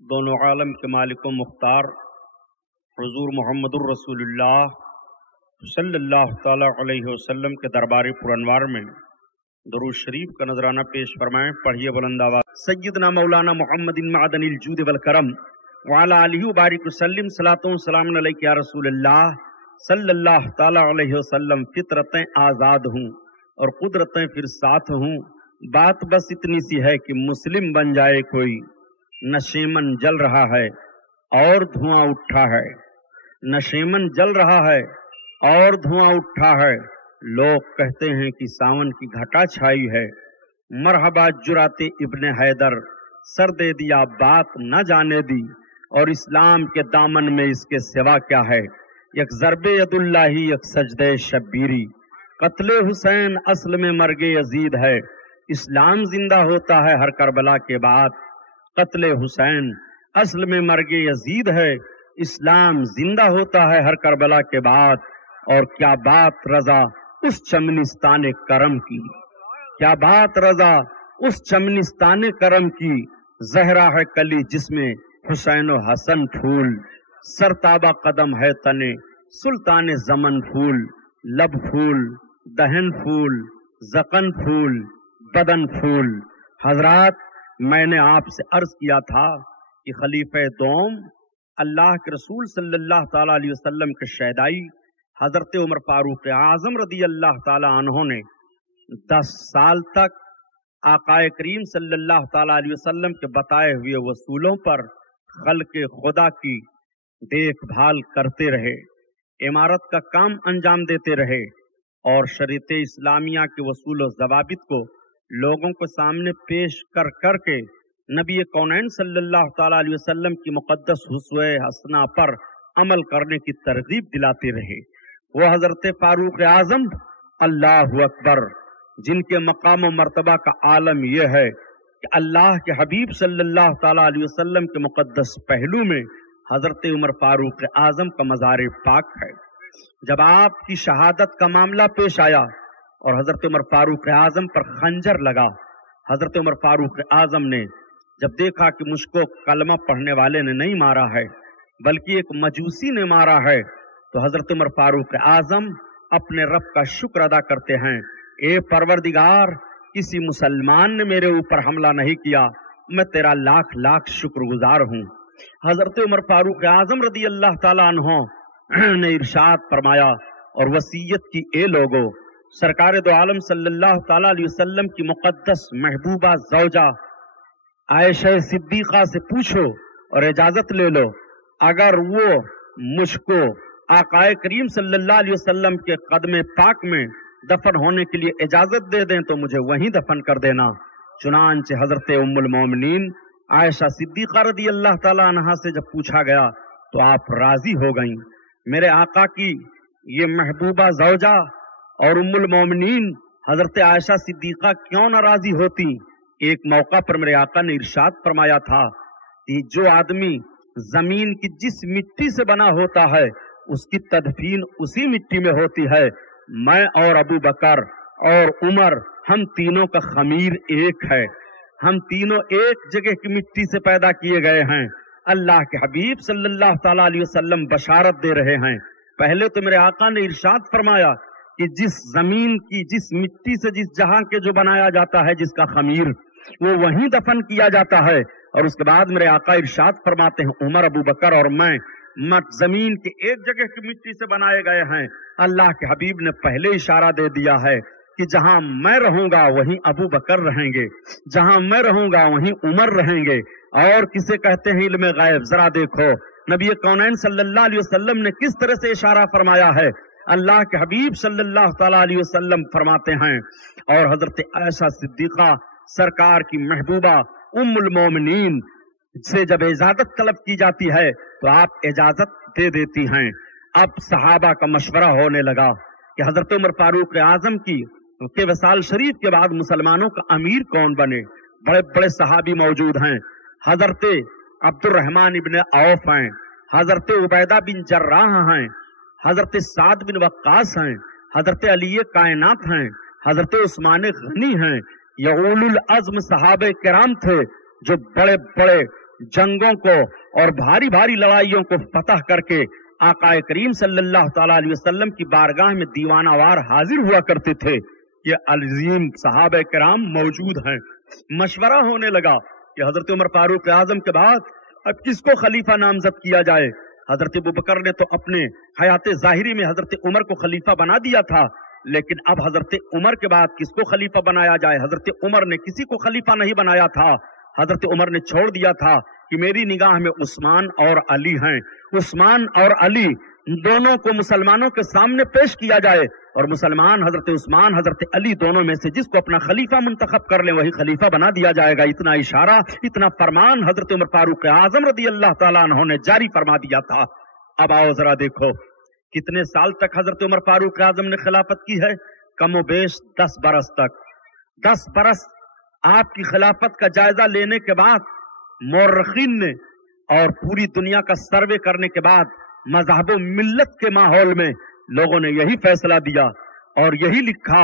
دونوں عالم کے مالک و مختار حضور محمد الرسول اللہ صلی اللہ تعالی علیہ وسلم کے دربار پرانوار میں درود شریف کا نذرانہ پیش فرمائیں. پڑھیے بلند آواز. سیدنا مولانا محمد معدن الجود والکرم وعلی آلہ وبارک وسلم. صلاۃ و سلام علیک یا رسول اللہ صلی اللہ تعالی علیہ وسلم. فطرتیں آزاد ہوں اور قدرتیں پھر ساتھ ہوں. بات بس اتنی سی ہے کہ مسلم بن جائے کوئی. نشیمن جل رہا ہے اور دھواں اٹھا ہے. نشیمن جل رہا ہے اور دھواں اٹھا ہے. لوگ کہتے ہیں کہ ساون کی گھٹا چھائی ہے. مرحبا جرات ابن حیدر، سر دے دیا بات نہ جانے دی، اور اسلام کے دامن میں اس کے سوا کیا ہے. یک ضرب ید اللہ یک سجدہ شبیری. قتل حسین اصل میں مرگ یزید ہے. اسلام زندہ ہوتا ہے ہر کربلا کے بعد. قتل حسین اصل میں مرگ یزید ہے. اسلام زندہ ہوتا ہے ہر کربلا کے بعد. اور کیا بات رضا اس چمنستان کرم کی، کیا بات رضا اس چمنستان کرم کی. زہرا ہے کلی جس میں حسین و حسن پھول. سرتابہ قدم ہے تنے سلطان زمن پھول. لب پھول، دہن پھول، زقن پھول، بدن پھول. حضرات، میں نے آپ سے عرض کیا تھا کہ خلیفہ دوم اللہ کے رسول صلی اللہ تعالی علیہ وسلم کے شیدائی حضرت عمر فاروق اعظم رضی اللہ تعالی عنہ نے 10 سال تک آقا کریم صلی اللہ تعالی علیہ وسلم کے بتائے ہوئے اصولوں پر خلق خدا کی دیکھ بھال کرتے رہے، عمارت کا کام انجام دیتے رہے، اور شریعت اسلامیہ کے اصول و ضوابط کو لوگوں کے سامنے پیش کر کر کے نبی کونین صلی اللہ تعالی علیہ وسلم کی مقدس حسوہ حسنہ پر عمل کرنے کی ترغیب دلاتے رہے. وہ حضرت فاروق اعظم، اللہ اکبر، جن کے مقام و مرتبہ کا عالم یہ ہے کہ اللہ کے حبیب صلی اللہ تعالی علیہ وسلم کے مقدس پہلو میں حضرت عمر فاروق اعظم کا مزار پاک ہے. جب آپ کی شہادت کا معاملہ پیش آیا اور حضرت عمر فاروق اعظم پر خنجر لگا، حضرت عمر فاروق اعظم نے جب دیکھا کہ مجھ کو کلمہ پڑھنے والے نے نہیں مارا ہے بلکہ ایک مجوسی نے مارا ہے، تو حضرت عمر فاروق اعظم اپنے رب کا شکر ادا کرتے ہیں. اے پروردگار، کسی مسلمان نے میرے اوپر حملہ نہیں کیا، میں تیرا لاکھ لاکھ شکر گزار ہوں. حضرت عمر فاروق اعظم رضی اللہ تعالیٰ عنہ نے ارشاد فرمایا اور وصیت کی، اے لوگو، سرکار دو عالم صلی اللہ تعالی علیہ وسلم کی مقدس محبوبہ زوجہ عائشہ صدیقہ سے پوچھو اور اجازت لے لو، اگر وہ مجھ کو آقا کریم صلی اللہ علیہ وسلم کے قدم پاک میں دفن ہونے کے لیے اجازت دے دیں تو مجھے وہیں دفن کر دینا. چنانچہ حضرت ام المومنین عائشہ صدیقہ رضی اللہ تعالی عنہا سے جب پوچھا گیا تو آپ راضی ہو گئیں. میرے آقا کی یہ محبوبہ زوجہ اور ام المومنین حضرت عائشہ صدیقہ کیوں نہ راضی ہوتی؟ ایک موقع پر میرے آقا نے ارشاد فرمایا تھا کہ جو آدمی زمین کی جس مٹی سے بنا ہوتا ہے اس کی تدفین اسی مٹی میں ہوتی ہے. میں اور ابو بکر اور عمر، ہم تینوں کا خمیر ایک ہے. ہم تینوں ایک جگہ کی مٹی سے پیدا کیے گئے ہیں. اللہ کے حبیب صلی اللہ تعالی علیہ وسلم بشارت دے رہے ہیں. پہلے تو میرے آقا نے ارشاد فرمایا کہ جس زمین کی جس مٹی سے جس جہاں کے جو بنایا جاتا ہے جس کا خمیر، وہ وہیں دفن کیا جاتا ہے. اور اس کے بعد میرے آقا ارشاد فرماتے ہیں عمر، ابو بکر اور میں زمین کے ایک جگہ کی مٹی سے بنائے گئے ہیں. اللہ کے حبیب نے پہلے اشارہ دے دیا ہے کہ جہاں میں رہوں گا وہیں ابو بکر رہیں گے، جہاں میں رہوں گا وہیں عمر رہیں گے. اور کسے کہتے ہیں علم غیب؟ ذرا دیکھو نبی کونین صلی اللہ علیہ وسلم نے کس طرح سے اشارہ فرمایا ہے. اللہ کے حبیب صلی اللہ تعالی علیہ وسلم فرماتے ہیں، اور حضرت عائشہ صدیقہ سرکار کی محبوبہ ام المومنین سے جب اجازت طلب کی جاتی ہے تو آپ اجازت دے دیتی ہیں. اب صحابہ کا مشورہ ہونے لگا کہ حضرت عمر فاروق اعظم کی کے وصال شریف کے بعد مسلمانوں کا امیر کون بنے. بڑے بڑے صحابی موجود ہیں. حضرت عبد الرحمن ابن عوف ہیں، حضرت عبیدہ بن جراح ہیں، حضرت سعد بن وقاص ہیں، حضرت علی کائنات ہیں، حضرت عثمان غنی ہیں. یہ اولو العزم صحابہ کرام تھے جو بڑے بڑے जंगों को और भारी भारी लड़ाइयों को फतह करके आकाए करीम सल्लल्लाहु ताला अलैहि वसल्लम की बारगाह में दीवानावार हाजिर हुआ करते थे। ये अजीम सहाबे किराम मौजूद हैं। मशवरा होने लगा कि हजरत उमर फारूक आजम के बाद अब किसको खलीफा नामजद किया जाए। हजरत अबू बकर ने तो अपने हयात ज़ाहिरी में हजरत उमर को खलीफा बना दिया था, लेकिन अब हजरत उमर के बाद किसको खलीफा बनाया जाए। हजरत उमर ने किसी को खलीफा नहीं बनाया था। हजरत उमर ने छोड़ दिया था कि मेरी निगाह में उस्मान और अली हैं। उस्मान और अली दोनों को मुसलमानों के सामने पेश किया जाए और मुसलमान हजरत उस्मान हजरत अली दोनों में से जिसको अपना खलीफा मुंतखब कर ले वही खलीफा बना दिया जाएगा। इतना इशारा, इतना फरमान हजरत उमर फारूक आजम रदी अल्लाह ताला अन्हु ने जारी फरमा दिया था। अब आओ जरा देखो कितने साल तक हजरत उमर फारूक आजम ने खिलाफत की है। कमो बेश 10 बरस तक। 10 बरस आपकी खिलाफत का जायजा लेने के बाद मौरखीन ने और पूरी दुनिया का सर्वे करने के बाद मजहब मिल्लत के माहौल में लोगों ने यही फैसला दिया और यही लिखा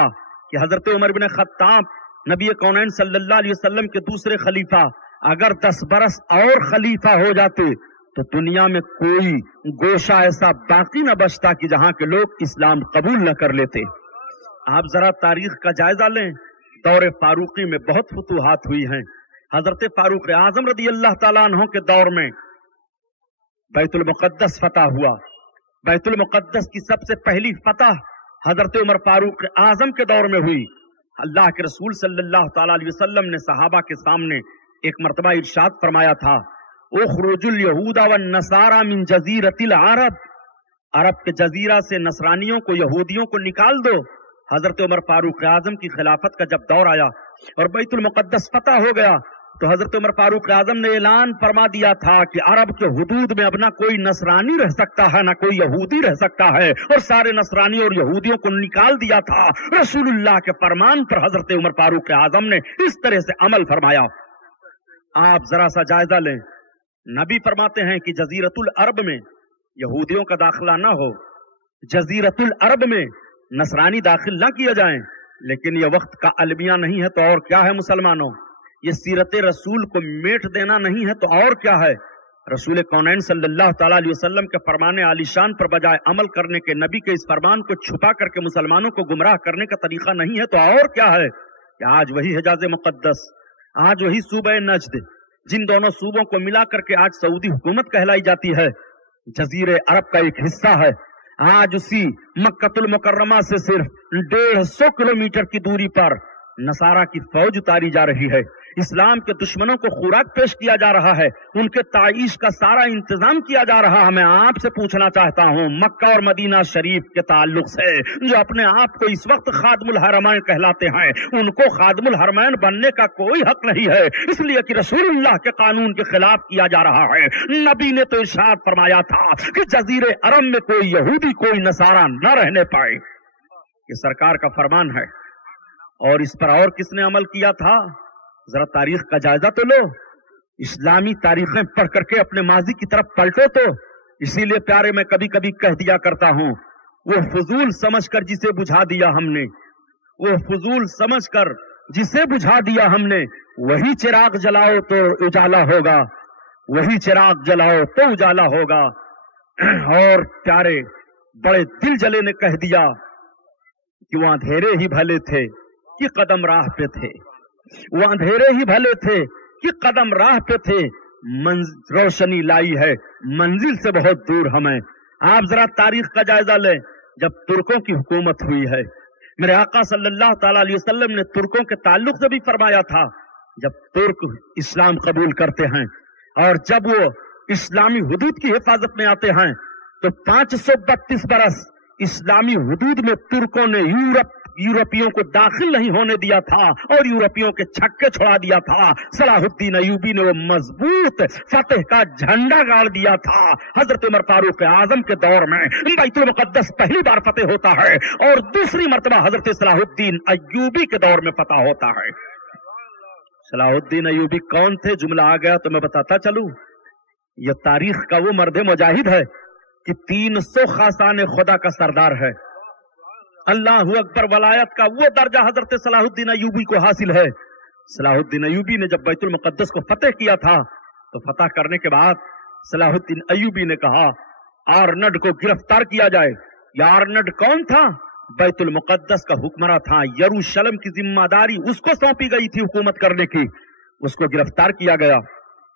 कि हजरत उमर बिन खत्ताब नबी कौनैन सल्लल्लाहु अलैहि वसल्लम के दूसरे खलीफा अगर 10 बरस और खलीफा हो जाते तो दुनिया में कोई गोशा ऐसा बाकी न बचता कि जहां के लोग इस्लाम कबूल न कर लेते। आप जरा तारीख का जायजा लें। दौर फारूकी में बहुत फतूहात हुई हैं। हजरत फारूक आजम रदी अल्लाह ताला अन्हु के दौर में बैतुल मुकद्दस फतह हुआ। बैतुल मुकद्दस की सबसे पहली फतह हजरत उमर फारूक आजम के दौर में हुई। अल्लाह के रसूल सल्लल्लाहु ताला अलैहि वसल्लम ने सहाबा के सामने एक मर्तबा इरशाद फरमाया था, उखरुजुल यहूदा वन नसारा मिन जजीरतिल अरब, अरब के जजीरा से नसरानियों को यहूदियों को निकाल दो। हजरत उमर फारूक आजम की खिलाफत का जब दौर आया और बैतुल मुकद्दस फतह हो गया तो हजरत उमर फारूक आजम ने ऐलान फरमा दिया था कि अरब के हुदूद में अब ना कोई नसरानी रह सकता है ना कोई यहूदी रह सकता है, और सारे नसरानी और यहूदियों को निकाल दिया था। रसूलुल्लाह के फरमान पर हजरत उमर फारूक आजम ने इस तरह से अमल फरमाया। आप जरा सा जायजा लें। नबी फरमाते हैं कि जजीरतुल अरब में यहूदियों का दाखिला ना हो, जजीरतुल अरब में नसरानी दाखिल ना किया जाए, लेकिन यह वक्त का अलमिया नहीं है तो और क्या है मुसलमानों। ये सीरत रसूल को मेट देना नहीं है तो और क्या है। रसूल कौनैन सल्लल्लाहु ताला अलैहि वसल्लम के फरमाने आलिशान पर बजाय अमल करने के नबी के इस फरमान को छुपा करके मुसलमानों को गुमराह करने का तरीका नहीं है तो और क्या है। कि आज वही हिजाज मुकद्दस, आज वही सूबे नजद, जिन दोनों सूबों को मिला करके आज सऊदी हुकूमत कहलाई जाती है, जजीरे अरब का एक हिस्सा है। आज उसी मक्कतुल मुकर्रमा से सिर्फ 150 किलोमीटर की दूरी पर नसारा की फौज उतारी जा रही है। इस्लाम के दुश्मनों को खुराक पेश किया जा रहा है, उनके ताईश का सारा इंतजाम किया जा रहा है। मैं आपसे पूछना चाहता हूँ, मक्का और मदीना शरीफ के ताल्लुक से जो अपने आप को इस वक्त खादमुल हरमैन कहलाते हैं, उनको खादमुल हरमैन बनने का कोई हक नहीं है, इसलिए कि रसूलुल्लाह के कानून के खिलाफ किया जा रहा है। नबी ने तो इरशाद फरमाया था कि जजीरे अरब में कोई यहूदी कोई नसारा न रहने पाए। ये सरकार का फरमान है। और इस पर और किसने अमल किया था, जरा तारीख का जायजा तो लो। इस्लामी तारीखें पढ़ करके अपने माजी की तरफ पलटो तो। इसीलिए प्यारे मैं कभी कभी कह दिया करता हूँ, वो फजूल समझकर जिसे बुझा दिया हमने, वो फजूल समझकर जिसे बुझा दिया हमने, वही चिराग जलाओ तो उजाला होगा, वही चिराग जलाओ तो उजाला होगा। और प्यारे बड़े दिल जले ने कह दिया कि वो अंधेरे ही भले थे कि कदम राह पे थे, वो अंधेरे ही भले थे कि कदम राह पे थे, रोशनी लाई है मंजिल से बहुत दूर हमें। आप जरा तारीख का जायजा लें। जब तुर्कों की हुकूमत हुई है, मेरे आका सल्लल्लाहु ताला अलैहि वसल्लम ने तुर्कों के ताल्लुक से भी फरमाया था, जब तुर्क इस्लाम कबूल करते हैं और जब वो इस्लामी हुदूद की हिफाजत में आते हैं तो 532 बरस इस्लामी हुदूद में तुर्कों ने यूरोपियों को दाखिल नहीं होने दिया था और यूरोपियों के छक्के छोड़ा दिया था। सलाहुद्दीन अय्यूबी ने वो मजबूत फतेह का झंडा गाड़ दिया था। हजरत उमर फारूक आजम के दौर में बैतुल मुकद्दस पहली बार फतेह होता है और दूसरी मर्तबा हजरत सलाहुद्दीन अय्यूबी के दौर में फतह होता है। सलाहुद्दीन अय्यूबी कौन थे, जुमला आ गया तो मैं बताता चलूं। यह तारीख का वो मर्द मुजाहिद है कि 300 खासाने खुदा का सरदार है। अल्लाहु अकबर वलायत का वो दर्जा हजरत सलाहुद्दीन अय्यूबी को हासिल है। सलाहुद्दीन अय्यूबी ने जब बैतुल मुकद्दस को फतेह किया था تو فتح کرने के बाद सलाहुद्दीन अय्यूबी ने कहा आर्नड को गिरफ्तार किया जाए। यह आर्नड कौन था? बैतुल मुकद्दस का हुक्मरान था। यरूशलेम की जिम्मेदारी उसको सौंपी गई थी हुकूमत करने की। उसको गिरफ्तार किया गया।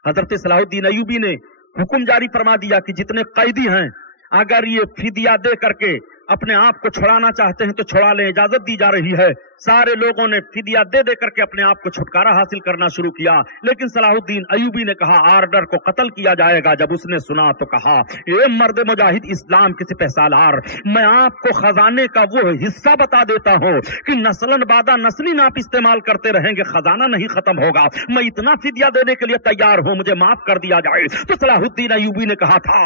हजरत सलाहुद्दीन अय्यूबी ने हुक्म जारी फरमा दिया कि जितने कैदी हैं अगर ये फिदिया दे करके अपने आप को छुड़ाना चाहते हैं तो छुड़ा लें, इजाजत दी जा रही है। सारे लोगों ने फिदिया दे दे करके अपने आप को छुटकारा हासिल करना शुरू किया। लेकिन सलाहुद्दीन अय्यूबी ने कहा आर्डर को कत्ल किया जाएगा। जब उसने सुना तो कहा ए मर्द मुजाहिद इस्लाम के सिपह सालार, मैं आपको खजाने का वो हिस्सा बता देता हूँ कि नस्लन बादा नस्ली नाप इस्तेमाल करते रहेंगे, खजाना नहीं खत्म होगा। मैं इतना फिदिया देने के लिए तैयार हूँ, मुझे माफ कर दिया जाए। तो सलाहुद्दीन अय्यूबी ने कहा था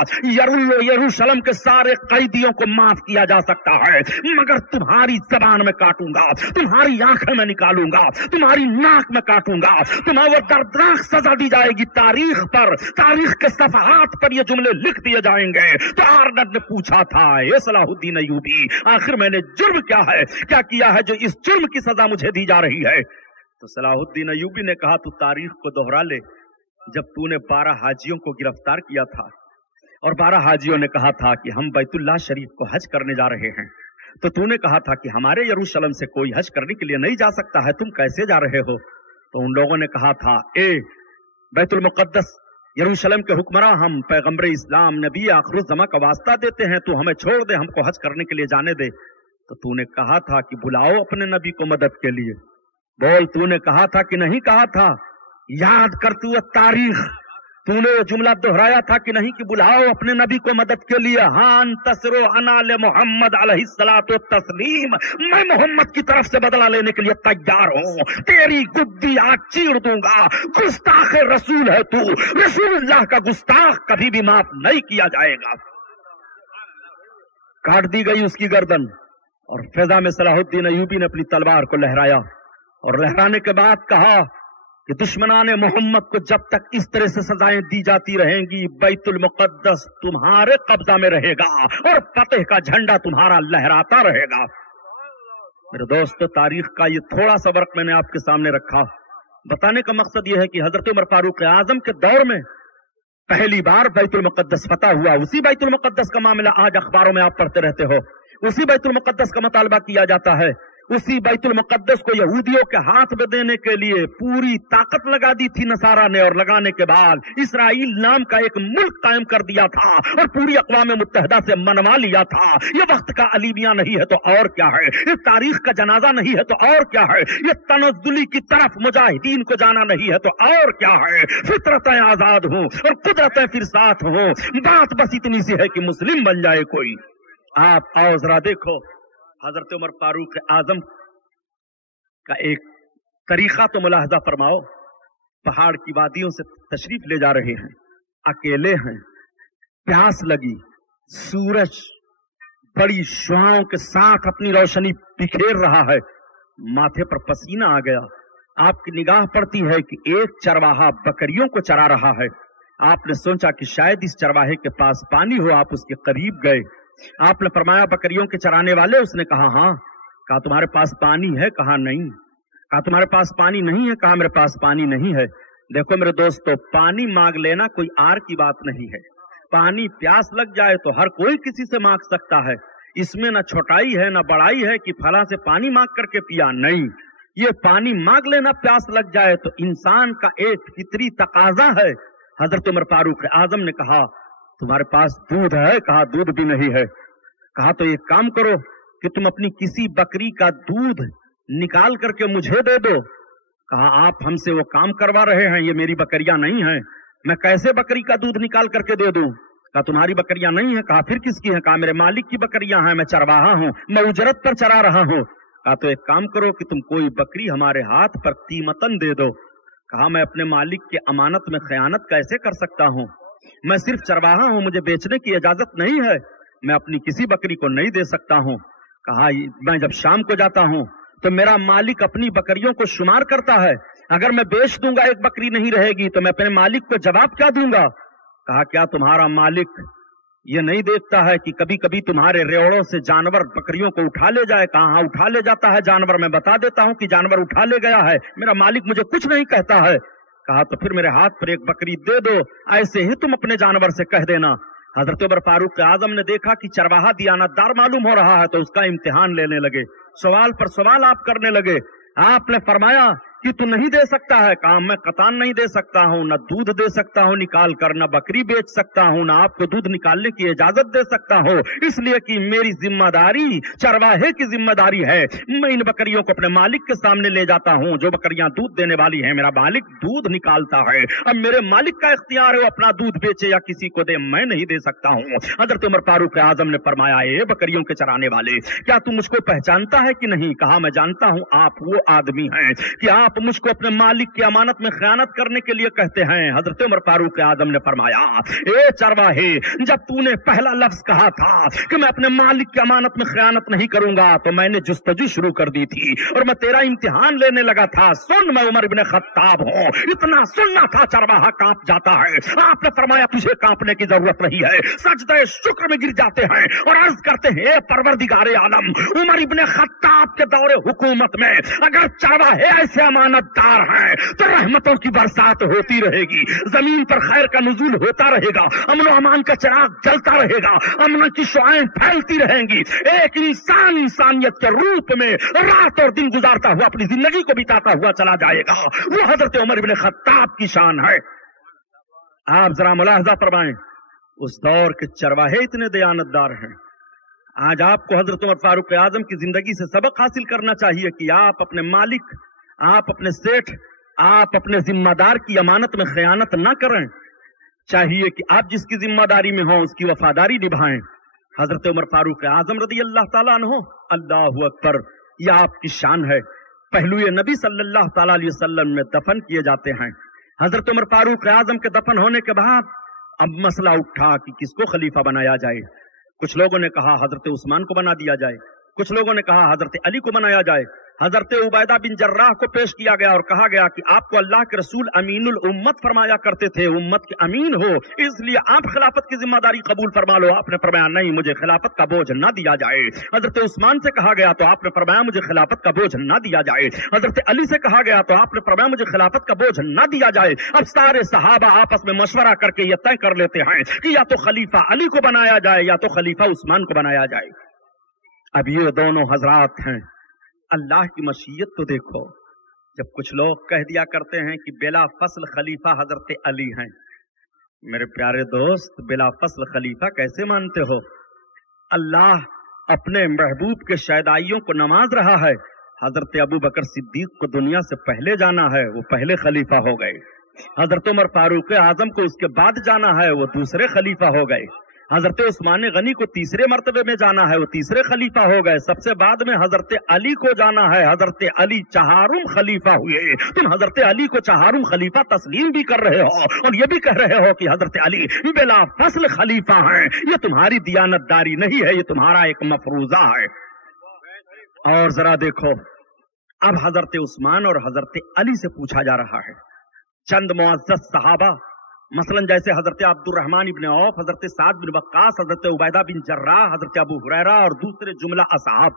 यरूशलेम के सारे कैदियों को माफ किया जा सकता है, मगर तुम्हारी जबान में काटूंगा, तुम्हारी आंखें में निकालूंगा, तुम्हारी नाक में काटूंगा, तुम्हें वो दर्दनाक सजा दी जाएगी। तारीख पर, तारीख के सफहात पर ये जुमले लिख दिए जाएंगे। तो आर्नड ने पूछा था ये सलाहुद्दीन अय्यूबी, आखिर मैंने जुर्म क्या है, क्या किया है जो इस जुर्म की सजा मुझे दी जा रही है? तो सलाहुद्दीन अय्यूबी ने कहा तू तारीख को दोहरा ले। जब तूने 12 हाजियों को गिरफ्तार किया था और 12 हाजियों ने कहा था कि हम बैतुल्लाह शरीफ को हज करने जा रहे हैं, तो तूने कहा था कि हमारे यरूशलेम से कोई हज करने के लिए नहीं जा सकता है, तुम कैसे जा रहे हो? तो उन लोगों ने कहा था ए बैतुल मुकद्दस यरूशलेम के हुक्मरान, हम पैगंबर इस्लाम नबी आखिरुज़्ज़मा का वास्ता देते हैं, तू हमें छोड़ दे, हमको हज करने के लिए जाने दे। तो तूने कहा था कि बुलाओ अपने नबी को मदद के लिए। बोल, तूने कहा था कि नहीं कहा था? याद कर तू तारीख, तूने वो जुमला दोहराया था कि नहीं कि बुलाओ अपने नबी को मदद के लिए। हान तसरो अनाले मोहम्मद अलैहिस्सलातु तस्लीम, मैं मोहम्मद की तरफ से बदला लेने के लिए तैयार हूँ। तेरी गुद्दी आज चीर दूंगा। गुस्ताख रसूल है तू, रसूलुल्लाह का गुस्ताख कभी भी माफ नहीं किया जाएगा। काट दी गई उसकी गर्दन और फिजा में सलाहुद्दीन अय्यूबी ने अपनी तलवार को लहराया और लहराने के बाद कहा कि दुश्मनाने मोहम्मद को जब तक इस तरह से सजाएं दी जाती रहेंगी, बैतुल मुकद्दस तुम्हारे कब्जा में रहेगा और फतेह का झंडा तुम्हारा लहराता रहेगा। मेरे दोस्तों, तारीख का ये थोड़ा सा वर्क मैंने आपके सामने रखा। बताने का मकसद ये है कि हजरत उमर फारूक आजम के दौर में पहली बार बैतुल मुकद्दस फतह हुआ। उसी बैतुल मुकद्दस का मामला आज अखबारों में आप पढ़ते रहते हो। उसी बैतुल मुकद्दस का मुतालबा किया जाता है। उसी बैतुल मुकद्दस को यहूदियों के हाथ में देने के लिए पूरी ताकत लगा दी थी नसारा ने, और लगाने के बाद इसराइल नाम का एक मुल्क कायम कर दिया था और पूरी अक़वाम मुत्तहिदा से मनवा लिया था। ये वक्त का अलीमिया नहीं है तो और क्या है, ये तारीख का जनाजा नहीं है तो और क्या है, ये तनज़्ज़ुली की तरफ मुजाहिदीन को जाना नहीं है तो और क्या है। फितरतें आजाद हों और कुदरतें फिर साथ हों। बात बस इतनी सी है कि मुस्लिम बन जाए कोई। आप आओ जरा देखो, हजरत उमर फारूक आजम का एक तरीका तो मुलाहजा फरमाओ। पहाड़ की वादियों से तशरीफ ले जा रहे हैं, अकेले हैं, प्यास लगी, सूरज बड़ी शुआओं के साथ अपनी रोशनी बिखेर रहा है, माथे पर पसीना आ गया। आपकी निगाह पड़ती है कि एक चरवाहा बकरियों को चरा रहा है। आपने सोचा कि शायद इस चरवाहे के पास पानी हो, आप उसके करीब गए। आपने फरमाया बकरियों के चराने वाले? उसने कहा हाँ। कहा तुम्हारे पास पानी है? कहा नहीं। कहा तुम्हारे पास पानी नहीं है? कहा मेरे पास पानी नहीं है। देखो मेरे दोस्तों, पानी मांग लेना कोई आर की बात नहीं है। पानी प्यास लग जाए तो हर कोई किसी से मांग सकता है। इसमें न छोटाई है न बड़ाई है कि फला से पानी मांग करके पिया। नहीं, ये पानी मांग लेना प्यास लग जाए तो इंसान का एक फितरी तकाजा है। हजरत उमर फारूक आजम ने कहा तुम्हारे पास दूध है? कहा दूध भी नहीं है। कहा तो एक काम करो कि तुम अपनी किसी बकरी का दूध निकाल करके मुझे दे दो। कहा आप हमसे वो काम करवा रहे हैं, ये मेरी बकरियां नहीं हैं, मैं कैसे बकरी का दूध निकाल करके दे दूं? कहा तुम्हारी बकरियां नहीं है। कहा फिर किसकी है? कहा मेरे मालिक की बकरियां हैं, मैं चरवाहा हूं, मैं उजरत पर चरा रहा हूं। कहा तो एक काम करो कि तुम कोई बकरी हमारे हाथ पर कीमतन दे दो। कहा मैं अपने मालिक के अमानत में खयानत कैसे कर सकता हूं, मैं सिर्फ चरवाहा हूं, मुझे बेचने की इजाजत नहीं है, मैं अपनी किसी बकरी को नहीं दे सकता हूं। कहा मैं जब शाम को जाता हूं तो मेरा मालिक अपनी बकरियों को शुमार करता है, अगर मैं बेच दूंगा एक बकरी नहीं रहेगी तो मैं अपने मालिक को जवाब क्या दूंगा? कहा क्या तुम्हारा मालिक ये नहीं देखता है कि कभी कभी तुम्हारे रेवड़ों से जानवर बकरियों को उठा ले जाए? कहा हाँ उठा ले जाता है जानवर, मैं बता देता हूं कि जानवर उठा ले गया है, मेरा मालिक मुझे कुछ नहीं कहता है। کہا تو پھر میرے ہاتھ پر ایک بکری دے دو، ایسے ہی تم اپنے جانور سے کہہ دینا۔ حضرت عمر فاروق اعظم نے دیکھا کہ چرواہا دیانتدار معلوم ہو رہا ہے تو اس کا امتحان لینے لگے، سوال پر سوال آپ کرنے لگے۔ آپ نے فرمایا کہ تو نہیں دے سکتا ہے؟ کہا میں قطعاً نہیں دے سکتا ہوں، نہ دودھ دے سکتا ہوں نکال کر، نہ بکری بیچ سکتا ہوں، نہ آپ کو دودھ نکالنے کی اجازت دے سکتا ہوں، اس لیے کہ میری ذمہ داری چرواہے کی ذمہ داری ہے۔ میں ان بکریوں کو اپنے مالک کے سامنے لے جاتا ہوں، جو بکریاں دودھ دینے والی ہیں میرا مالک دودھ نکالتا ہے، اب میرے مالک کا اختیار ہے وہ اپنا دودھ بیچے یا کسی کو دے، میں نہیں دے سکتا ہوں۔ حضرت عمر فاروق اعظم نے فرمایا اے بکریوں کے چرانے والے، کیا تم مجھ کو پہچانتا ہے کہ نہیں؟ کہا میں جانتا ہوں آپ وہ آدمی ہیں کہ آپ مجھ کو اپنے مالک کی امانت میں خیانت کرنے کے لیے کہتے ہیں۔ حضرت عمر فاروق اعظم نے فرمایا اے چرواہے، جب تو نے پہلا لفظ کہا تھا کہ میں اپنے مالک کی امانت میں خیانت نہیں کروں گا تو میں نے جستجو شروع کر دی تھی اور میں تیرا امتحان لینے لگا تھا۔ سن، میں عمر ابن خطاب ہوں، اتنا سننا تھا چرواہا کانپ جاتا ہے۔ آپ نے فرمایا تجھے کانپنے کی ضرورت نہیں ہے، سجدہ شکر میں گر جاتے ہیں اور عرض کرتے ہیں اے پروردگار عالم، عمر ابن خطاب کے دور حکومت میں اگر چرواہے ایسے امانت دار ہیں تو رحمتوں کی برسات ہوتی رہے گی، زمین پر خیر کا نزول ہوتا رہے گا، امن و امان کا چراغ جلتا رہے گا، امن کی شعائیں پھیلتی رہیں گی، ایک انسان انسانیت کے روپ میں رات اور دن گزارتا ہوا اپنی زندگی کو بتاتا ہوا چلا جائے گا۔ وہ حضرت عمر ابن خطاب کی شان ہے۔ آپ ذرا ملاحظہ فرمائیں، اس دور کے چرواہے اتنے دیانتدار ہیں۔ آج آپ کو حضرت عمر فاروق اعظم کی زندگی سے سبق حاصل کرنا چاہیے کہ آپ اپنے مالک، آپ اپنے سیٹھ، آپ اپنے ذمہ دار کی امانت میں خیانت نہ کریں، چاہیے کہ آپ جس کی ذمہ داری میں ہوں اس کی وفاداری نبھائیں۔ حضرت عمر فاروق اعظم رضی اللہ تعالیٰ عنہ، اللہ اکبر، یہ آپ کی شان ہے۔ پہلو نبی صلی اللہ تعالیٰ علیہ وسلم میں دفن کیے جاتے ہیں۔ حضرت عمر فاروق اعظم کے دفن ہونے کے بعد اب مسئلہ اٹھا کہ کس کو خلیفہ بنایا جائے۔ کچھ لوگوں نے کہا حضرت عثمان کو بنا دیا جائے، کچھ لوگوں نے کہا حضرت علی کو بنایا جائے۔ حضرت عبیدہ بن جراح کو پیش کیا گیا اور کہا گیا کہ آپ کو اللہ کے رسول امین الامت فرمایا کرتے تھے، امت کے امین ہو، اس لیے آپ خلافت کی ذمہ داری قبول فرما لو۔ آپ نے فرمایا نہیں، مجھے خلافت کا بوجھ نہ دیا جائے۔ حضرت عثمان سے کہا گیا تو آپ نے فرمایا مجھے خلافت کا بوجھ نہ دیا جائے۔ حضرت علی سے کہا گیا تو آپ نے فرمایا مجھے خلافت کا بوجھ نہ دیا جائے۔ اب سارے صحابہ آپس میں مشورہ کر کے یہ طے کر لیتے ہیں کہ یا تو خلیفہ علی کو بنایا جائے یا تو خلیفہ عثمان کو بنایا جائے۔ اب یہ دونوں حضرات ہیں، اللہ کی مشیت تو دیکھو، جب کچھ لوگ کہہ دیا کرتے ہیں کہ بلا فصل خلیفہ حضرت علی ہیں، میرے پیارے دوست بلا فصل خلیفہ کیسے مانتے ہو؟ اللہ اپنے محبوب کے شیدائیوں کو نواز رہا ہے۔ حضرت ابو بکر صدیق کو دنیا سے پہلے جانا ہے، وہ پہلے خلیفہ ہو گئے۔ حضرت عمر فاروق اعظم کو اس کے بعد جانا ہے، وہ دوسرے خلیفہ ہو گئے۔ حضرت عثمان غنی کو تیسرے مرتبے میں جانا ہے، وہ تیسرے خلیفہ ہو گئے۔ سب سے بعد میں حضرت علی کو جانا ہے، حضرت علی چہارم خلیفہ ہوئے۔ تم حضرت علی کو چہارم خلیفہ تسلیم بھی کر رہے ہو اور یہ بھی کہہ رہے ہو کہ حضرت علی بلا فصل خلیفہ ہیں۔ یہ تمہاری دیانت داری نہیں ہے، یہ تمہارا ایک مفروضہ ہے۔ اور ذرا دیکھو، اب حضرت عثمان اور حضرت علی سے پوچھا جا رہا ہے۔ چند معزز صحابہ مثلا جیسے حضرت عبد الرحمن ابن عوف، حضرت سعد بن وقاص، حضرت عبیدہ بن جراح، حضرت ابو ہریرہ اور دوسرے جملہ اصحاب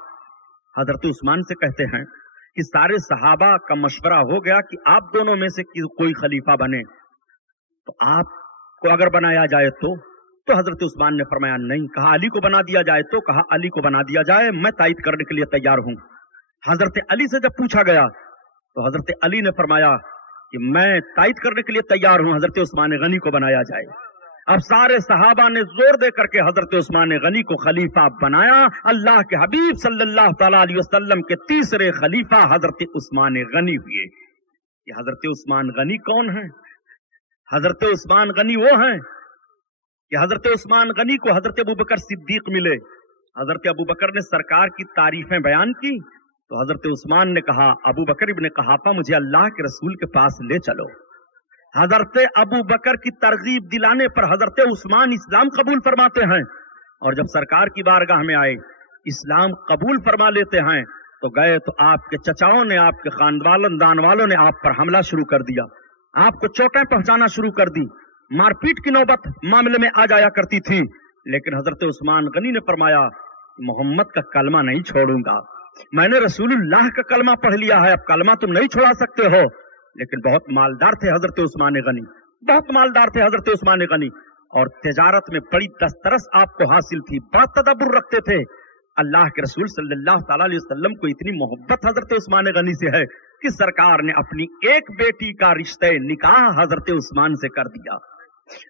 حضرت عثمان سے کہتے ہیں کہ سارے صحابہ کا مشورہ ہو گیا کہ آپ دونوں میں سے کوئی خلیفہ بنے، تو آپ کو اگر بنایا جائے تو حضرت عثمان نے فرمایا نہیں۔ کہا علی کو بنا دیا جائے تو کہا علی کو بنا دیا جائے، میں تائید کرنے کے لیے تیار ہوں۔ حضرت علی سے جب پوچھا گیا تو حضرت علی نے فرمایا کہ میں تائید کرنے کے لیے تیار ہوں، حضرت عثمان غنی کو بنایا جائے۔ اب سارے صحابہ نے زور دے کر کے حضرت عثمان غنی کو خلیفہ بنایا۔ اللہ کے حبیب صلی اللہ تعالی علیہ وسلم کے تیسرے خلیفہ حضرت عثمان غنی ہوئے۔ یہ حضرت عثمان غنی کون ہیں؟ حضرت عثمان غنی وہ ہیں کہ حضرت عثمان غنی کو حضرت ابوبکر صدیق ملے۔ حضرت ابوبکر نے سرکار کی تعریفیں بیان کی تو حضرت عثمان نے کہا ابو بکر ابن قحافہ مجھے اللہ کے رسول کے پاس لے چلو۔ حضرت ابو بکر کی ترغیب دلانے پر حضرت عثمان اسلام قبول فرماتے ہیں، اور جب سرکار کی بارگاہ میں آئے اسلام قبول فرما لیتے ہیں تو گئے تو آپ کے چچاؤں نے، آپ کے خاندان والوں نے آپ پر حملہ شروع کر دیا، آپ کو چوٹیں پہنچانا شروع کر دی، مار پیٹ کی نوبت معاملے میں آ جایا کرتی تھی۔ لیکن حضرت عثمان غنی نے فرمایا محمد کا کلمہ نہیں چھوڑوں گا، میں نے رسول اللہ کا کلمہ پڑھ لیا ہے، اب کلمہ تم نہیں چھوڑا سکتے ہو۔ لیکن بہت مالدار تھے حضرت عثمان غنی، بہت مالدار تھے حضرت عثمان غنی، اور تجارت میں بڑی دسترس آپ کو حاصل تھی، بڑا تدبر رکھتے تھے۔ اللہ کے رسول صلی اللہ تعالی علیہ وسلم کو اتنی محبت حضرت عثمان غنی سے ہے کہ سرکار نے اپنی ایک بیٹی کا رشتہ نکاح حضرت عثمان سے کر دیا۔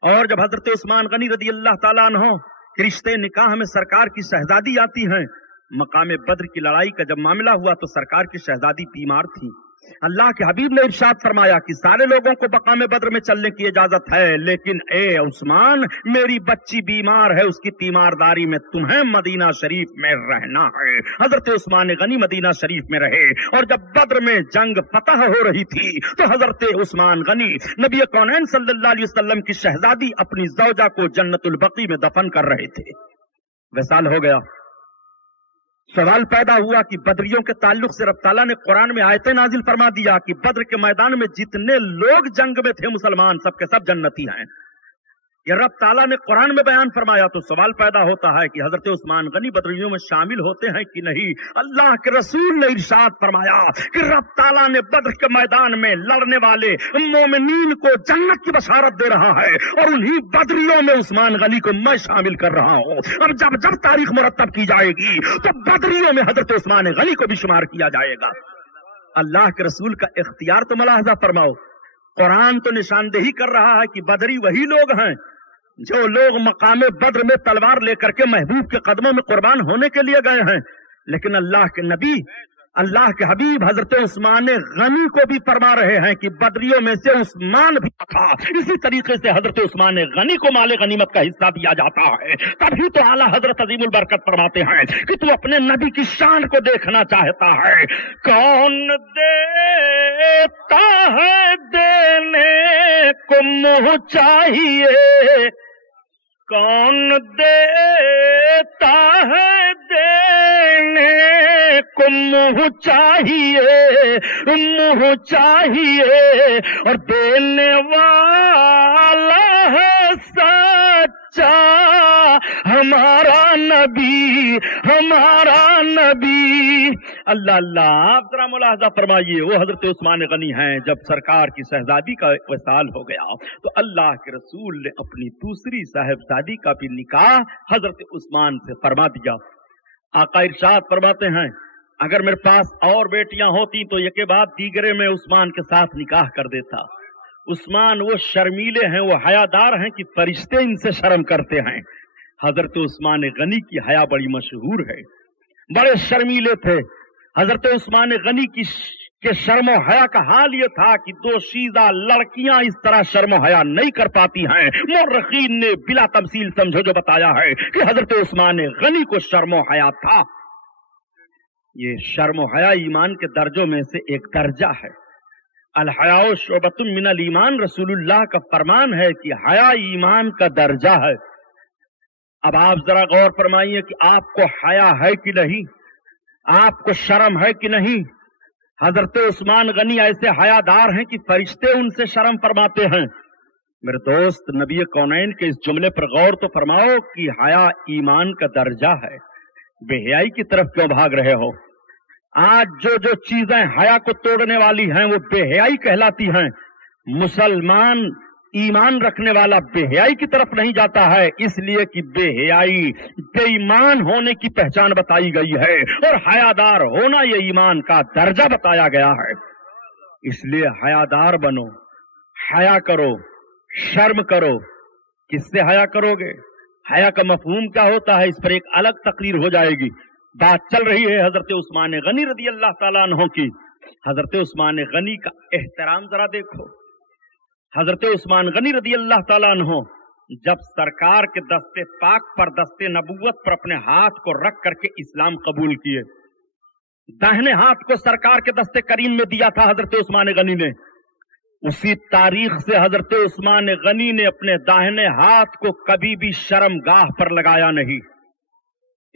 اور جب حضرت عثمان غنی رضی اللہ تعالیٰ عنہ کے رشتے نکاح میں سرکار کی شہزادی آتی ہیں، مقام بدر کی لڑائی کا جب معاملہ ہوا تو سرکار کی شہزادی بیمار تھی۔ اللہ کے حبیب نے ارشاد فرمایا کہ سارے لوگوں کو مقام بدر میں چلنے کی اجازت ہے، لیکن اے عثمان، میری بچی بیمار ہے، اس کی تیمارداری میں تمہیں مدینہ شریف میں رہنا ہے۔ حضرت عثمان غنی مدینہ شریف میں رہے، اور جب بدر میں جنگ فتح ہو رہی تھی تو حضرت عثمان غنی نبی کونین صلی اللہ علیہ وسلم کی شہزادی اپنی زوجہ کو جنت البقیع میں دفن کر رہے تھے۔ وصال ہو گیا۔ سوال پیدا ہوا کہ بدریوں کے تعلق سے رب تعالیٰ نے قرآن میں آیتیں نازل فرما دیا کہ بدر کے میدان میں جتنے لوگ جنگ میں تھے مسلمان، سب کے سب جنتی ہیں۔ یہ رب تعالیٰ نے قرآن میں بیان فرمایا تو سوال پیدا ہوتا ہے کہ حضرت عثمان غنی بدریوں میں شامل ہوتے ہیں کہ نہیں؟ اللہ کے رسول نے ارشاد فرمایا کہ رب تعالیٰ نے بدر کے میدان میں لڑنے والے مومنین کو جنت کی بشارت دے رہا ہے، اور انہی بدریوں میں عثمان غنی کو میں شامل کر رہا ہوں۔ اب جب تاریخ مرتب کی جائے گی تو بدریوں میں حضرت عثمان غنی کو بھی شمار کیا جائے گا۔ اللہ کے رسول کا اختیار تو ملاحظہ فرماؤ، قرآن تو نشاندہی کر رہا ہے کہ بدری وہی لوگ ہیں جو لوگ مقام بدر میں تلوار لے کر کے محبوب کے قدموں میں قربان ہونے کے لیے گئے ہیں، لیکن اللہ کے نبی، اللہ کے حبیب حضرت عثمان غنی کو بھی فرما رہے ہیں کہ بدریوں میں سے عثمان بھی تھا۔ اسی طریقے سے حضرت عثمان غنی کو مال غنیمت کا حصہ دیا جاتا ہے۔ تبھی تو اعلیٰ حضرت عظیم البرکت فرماتے ہیں کہ تو اپنے نبی کی شان کو دیکھنا چاہتا ہے، کون دیتا ہے دینے کو منہ چاہیے، کون دیتا ہے دینے کو منہ چاہیے، منہ چاہیے، اور دینے والا ہے سچا ہمارا نبی، ہمارا نبی۔ اللہ اللہ، آپ ذرا ملاحظہ فرمائیے، وہ حضرت عثمان غنی ہیں، جب سرکار کی شہزادی کا وصال ہو گیا تو اللہ کے رسول نے اپنی دوسری صاحبزادی کا بھی نکاح حضرت عثمان سے فرما دیا۔ آقا ارشاد فرماتے ہیں اگر میرے پاس اور بیٹیاں ہوتی تو یہ کے بعد دیگرے میں عثمان کے ساتھ نکاح کر دیتا۔ عثمان وہ شرمیلے ہیں، وہ حیادار ہیں کہ فرشتے ان سے شرم کرتے ہیں۔ حضرت عثمان غنی کی حیا بڑی مشہور ہے، بڑے شرمیلے تھے۔ حضرت عثمان غنی کے شرم و حیا کا حال یہ تھا کہ دو شیزہ لڑکیاں اس طرح شرم و حیا نہیں کر پاتی ہیں۔ مورخین نے بلا تفصیل سمجھو جو بتایا ہے کہ حضرت عثمان غنی کو شرم و حیا تھا۔ یہ شرم و حیا ایمان کے درجوں میں سے ایک درجہ ہے۔ الحیاء شعبۃ من الایمان، رسول اللہ کا فرمان ہے کہ حیا ایمان کا درجہ ہے۔ اب آپ ذرا غور فرمائیے کہ آپ کو حیا ہے کہ نہیں، آپ کو شرم ہے کہ نہیں۔ حضرت عثمان غنی ایسے حیادار ہیں کہ فرشتے ان سے شرم فرماتے ہیں۔ میرے دوست، نبی کونین کے اس جملے پر غور تو فرماؤ کہ حیا ایمان کا درجہ ہے۔ بے حیائی کی طرف کیوں بھاگ رہے ہو؟ آج جو چیزیں حیا کو توڑنے والی ہیں وہ بے حیائی کہلاتی ہیں۔ مسلمان ایمان رکھنے والا بے حیائی کی طرف نہیں جاتا ہے، اس لیے کہ بے حیائی بے ایمان ہونے کی پہچان بتائی گئی ہے، اور حیادار ہونا یہ ایمان کا درجہ بتایا گیا ہے۔ اس لیے حیادار بنو، حیا کرو، شرم کرو۔ کس سے حیا کرو گے؟ حیا کا مفہوم کیا ہوتا ہے، اس پر ایک الگ تقریر ہو جائے گی۔ بات چل رہی ہے حضرت عثمان غنی رضی اللہ تعالیٰ عنہ کی۔ حضرت عثمان غنی کا احترام ذرا دیکھو۔ حضرت عثمان غنی رضی اللہ تعالیٰ عنہ جب سرکار کے دست پاک پر، دست نبوت پر اپنے ہاتھ کو رکھ کر کے اسلام قبول کیے، داہنے ہاتھ کو سرکار کے دست کریم میں دیا تھا حضرت عثمان غنی نے، اسی تاریخ سے حضرت عثمان غنی نے اپنے داہنے ہاتھ کو کبھی بھی شرم گاہ پر لگایا نہیں۔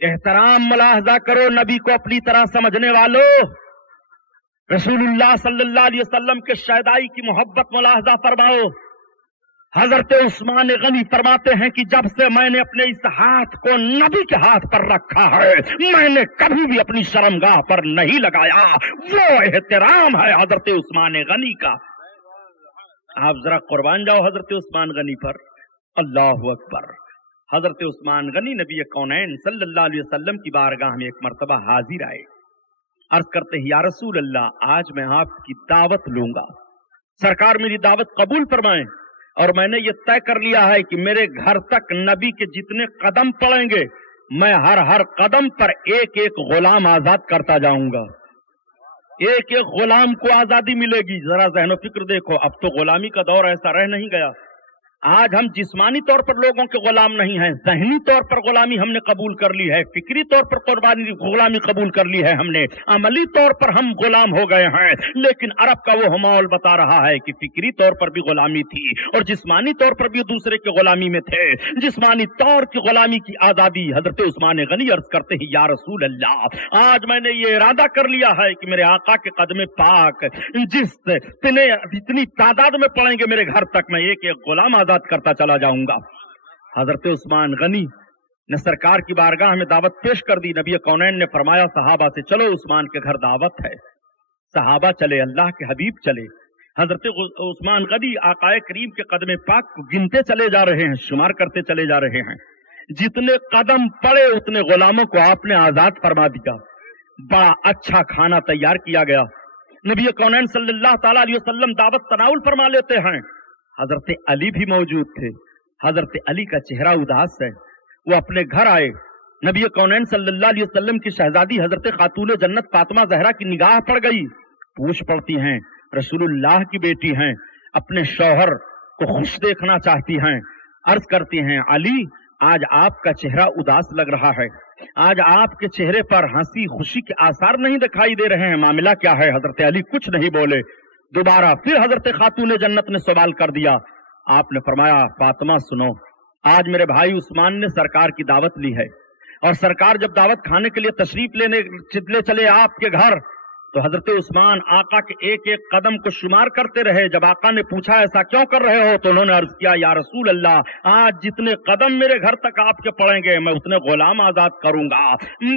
احترام ملاحظہ کرو، نبی کو اپنی طرح سمجھنے والوں، رسول اللہ صلی اللہ علیہ وسلم کے شہدائی کی محبت ملاحظہ فرماؤ۔ حضرت عثمان غنی فرماتے ہیں کہ جب سے میں نے اپنے اس ہاتھ کو نبی کے ہاتھ پر رکھا ہے، میں نے کبھی بھی اپنی شرمگاہ پر نہیں لگایا۔ وہ احترام ہے حضرت عثمان غنی کا۔ आप जरा कुर्बान जाओ हजरत उस्मान गनी पर। अल्लाह अकबर। हजरत उस्मान गनी नबी कौनैन सल्लल्लाहु अलैहि वसल्लम की बारगाह में एक मर्तबा हाजिर आए। अर्ज करते हैं, या रसूल अल्लाह, आज मैं आपकी दावत लूंगा, सरकार मेरी दावत कबूल फरमाएं, और मैंने ये तय कर लिया है कि मेरे घर तक नबी के जितने कदम पड़ेंगे मैं हर कदम पर एक एक गुलाम आजाद करता जाऊंगा। एक एक गुलाम को आजादी मिलेगी। जरा ज़हन फिक्र देखो, अब तो गुलामी का दौर ऐसा रह नहीं गया। आज हम जिस्मानी तौर पर लोगों के गुलाम नहीं हैं, ज़हनी तौर पर गुलामी हमने कबूल कर ली है, फिक्री तौर पर गुलामी कबूल कर ली है हमने, अमली तौर पर हम गुलाम हो गए हैं। लेकिन अरब का वो माहौल बता रहा है कि फिक्री तौर पर भी गुलामी थी और जिस्मानी तौर पर भी दूसरे के गुलामी में थे। जिस्मानी तौर की गुलामी की आजादी हजरत उस्मान गनी अर्ज करते हैं, या रसूल अल्लाह, आज मैंने ये इरादा कर लिया है कि मेरे आका के कदम पाक जितनी तादाद में पड़ेंगे मेरे घर तक, मैं एक एक गुलाम आजाद करता चला जाऊंगा। हजरत उस्मान गनी ने सरकार की बारगाह में दावत पेश कर दी। नबी कौनैन ने फरमाया सहाबा से, चलो उस्मान के घर दावत है। सहाबा चले, अल्लाह के हबीब चले। हजरत उस्मान गनी आकाए करीम के कदम पाक को गिनते चले जा रहे हैं, शुमार करते चले जा रहे हैं। जितने कदम पड़े उतने गुलामों को आपने आजाद फरमा दिया। बड़ा अच्छा खाना तैयार किया गया। नबी कौनैन सल्लल्लाहु तआला अलैहि वसल्लम दावत तनाउल फरमा लेते हैं। हजरत अली भी मौजूद थे। हजरत अली का चेहरा उदास है। वो अपने घर आए। नबी कौनैन सल्लल्लाहु अलैहि वसल्लम की शहजादी हजरत खातून जन्नत फातिमा ज़हरा की निगाह पड़ गई। पूछ पड़ती हैं, रसूलुल्लाह की बेटी हैं, अपने शौहर को खुश देखना चाहती हैं। अर्ज करती हैं, अली, आज आपका चेहरा उदास लग रहा है, आज आपके चेहरे पर हंसी खुशी के आसार नहीं दिखाई दे रहे हैं, मामला क्या है? हजरत अली कुछ नहीं बोले। दोबारा फिर हजरत खातून जन्नत ने सवाल कर दिया। आपने फरमाया, फातिमा सुनो, आज मेरे भाई उस्मान ने सरकार की दावत ली है और सरकार जब दावत खाने के लिए तशरीफ ले चले आपके घर, तो हजरत उस्मान आका के एक एक कदम को शुमार करते रहे। जब आका ने पूछा ऐसा क्यों कर रहे हो, तो उन्होंने अर्ज किया, या रसूल अल्लाह, आज जितने कदम मेरे घर तक आपके पड़ेंगे मैं उतने गुलाम आजाद करूंगा।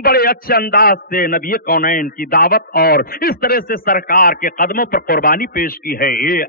बड़े अच्छे अंदाज से नबी कौनैन की दावत और इस तरह से सरकार के कदमों पर कुर्बानी पेश की है। ये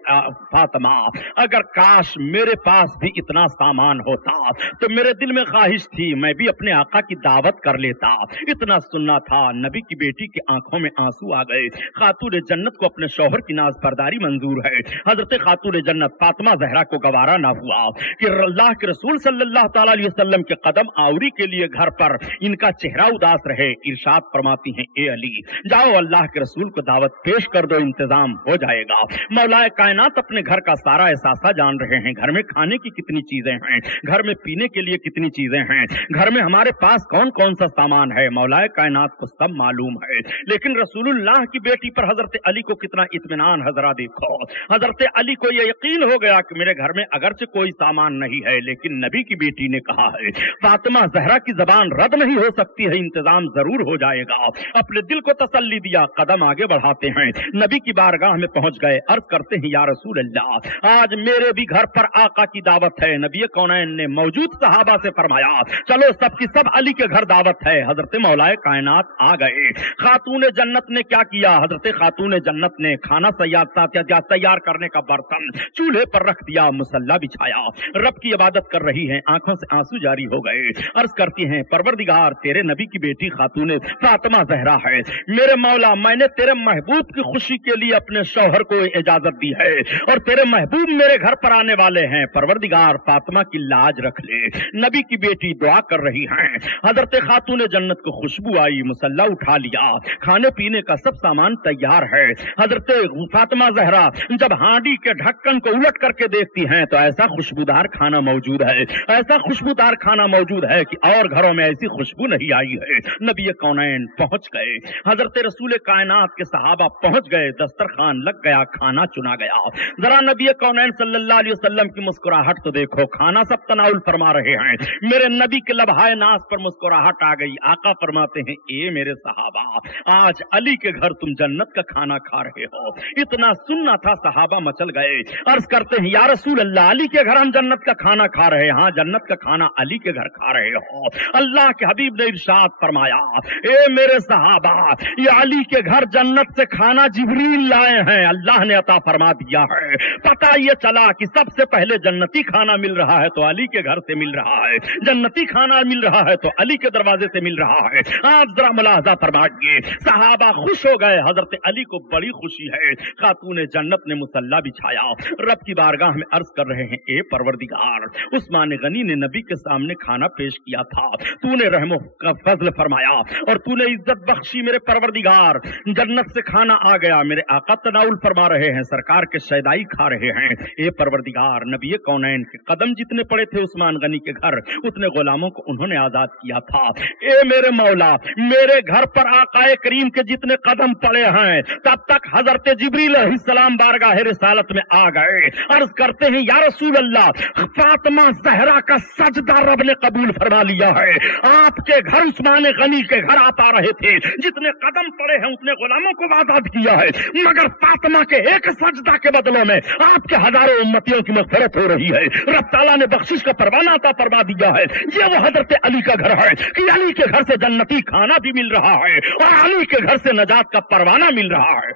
फातिमा, अगर काश मेरे पास भी इतना सामान होता तो मेरे दिल में ख्वाहिश थी मैं भी अपने आका की दावत कर लेता। इतना सुनना था। नबी की बेटी की आंखों में आंसू आ गए। खातून जन्नत को अपने शौहर की नाज़बरदारी मंजूर है। हजरत खातून जन्नत फातिमा ज़हरा को गवारा ना हुआ कि अल्लाह के रसूल सल्लल्लाहु तआला अलैहि वसल्लम के कदम आवरी के लिए घर पर इनका चेहरा उदास रहे। इरशाद फरमाती हैं, ए अली, जाओ अल्लाह के रसूल को दावत पेश कर दो, इंतजाम हो जाएगा। मौलाए कायनात अपने घर का सारा एहसासा जान रहे हैं। घर में खाने की कितनी चीजें हैं, घर में पीने के लिए कितनी चीजें हैं, घर में हमारे पास कौन कौन सा सामान है, मौलाए कायनात को सब मालूम है। लेकिन रसूलुल्लाह की बेटी पर हजरत अली को कितना इत्मीनान। हजरा देखो, हजरत अली को यह यकीन हो गया कि मेरे घर में अगरचे कोई सामान नहीं है, लेकिन नबी की बेटी ने कहा है, फातिमा ज़हरा की जबान रद्द नहीं हो सकती है, इंतजाम जरूर हो जाएगा। अपने दिल को तसल्ली दिया, कदम आगे बढ़ाते हैं, नबी की बारगाह में पहुंच गए। अर्ज करते हैं, या रसूल अल्लाह, आज मेरे भी घर पर आका की दावत है। नबी कौनैन ने मौजूद सहाबा से फरमाया, चलो सबकी सब अली के घर दावत है। हजरत मौलाए कायनात आ गए। खातून जन्नत ने क्या किया? हजरत खातून जन्नत ने खाना तैयार करने का बर्तन चूल्हे पर रख दिया, मुसल्ला बिछाया, रब की इबादत कर रही हैं, आंखों से आंसू जारी हो गए। अर्ज करती हैं, परवरदिगार, तेरे नबी की बेटी खातून फातिमा ज़हरा है। मेरे मौला, मैंने तेरे महबूब की खुशी के लिए अपने शौहर को इजाजत दी है और तेरे महबूब मेरे घर पर आने वाले हैं। परवरदिगार, फातिमा की लाज रख ले। नबी की बेटी दुआ कर रही हैं। हजरत खातून जन्नत को खुशबू आई, मुसल्ला उठा लिया, खाने पीने का सब सामान तैयार है। हजरत फातिमा ज़हरा जब हांडी के ढक्कन को उलट करके देखती हैं तो ऐसा खुशबूदार खाना मौजूद है, ऐसा खुशबूदार खाना मौजूद है कि और घरों में ऐसी खुशबू नहीं आई है। नबी कौनैन पहुंच गए, हजरत रसूल कायनात के सहाबा पहुंच गए, दस्तरखान लग गया, खाना चुना गया। जरा नबी कौनैन सल्लल्लाहु अलैहि वसल्लम की मुस्कुराहट तो देखो, खाना सब तनाउल फरमा रहे हैं। मेरे नबी के लबहाए नाज पर मुस्कुराहट आ गई। आका फरमाते हैं, ए मेरे सहाबा, आज अली के घर अंदर तुम जन्नत का खाना खा रहे हो। इतना सुनना था, सहाबा मचल गए। अर्ज करते हैं या रसूल अल्लाह, अली के घर हम जन्नत का खाना खा रहे हैं। हाँ, जन्नत का खाना अली के घर खा रहे हो। अल्लाह के हबीब ने इरशाद फरमाया, ए मेरे सहाबा, ये अली के घर जन्नत से खाना जिब्रील लाए हैं, अल्लाह ने अता फरमा दिया है। पता ये चला कि सबसे पहले जन्नती खाना मिल रहा है तो अली के घर से मिल रहा है, जन्नती खाना मिल रहा है तो अली के दरवाजे से मिल रहा है। आप जरा मुलाहजा फरमाइए, सहाबा खुश हो गए। हजरत अली को बड़ी खुशी है। खातून जन्नत ने मुसल्ला बिछाया, रब की बारगाह में अर्ज कर रहे हैं, ए परवरदिगार, उस्मान गनी ने नबी के सामने खाना पेश किया था, तूने रहमो का फजल फरमाया और तूने इज्जत बख्शी। मेरे परवरदिगार, जन्नत से खाना आ गया, मेरे आका तनाउल फरमा रहे हैं, सरकार के शैदाई खा रहे हैं। ए परवरदिगार, नबी कौनैन के कदम जितने पड़े थे उस्मान गनी के घर, उतने गुलामों को उन्होंने आजाद किया था। ए मेरे मौला, मेरे घर पर आकाए करीम के जितने कदम पड़े हैं, तब तक हजरत जिब्रील अलैहिस्सलाम बारगाह रिसालत में आ गए। अर्ज करते हैं या रसूल अल्लाह, फातिमा ज़हरा का सजदा रब ने कबूल फरमा लिया है। आपके घर उस्मान गनी के घर आप आ रहे थे, जितने कदम पड़े हैं उतने गुलामों को आजाद किया है, मगर फातिमा के एक सजदा के बदलों में आपके हजारों उम्मतियों की मग़फ़िरत हो रही है। रब ताला ने बख्शिश का परवाना अता फरमा दिया है। ये वो हजरत अली का घर है कि अली के घर से जन्नती खाना भी मिल रहा है और अली के घर से नजात का परवाना मिल रहा है।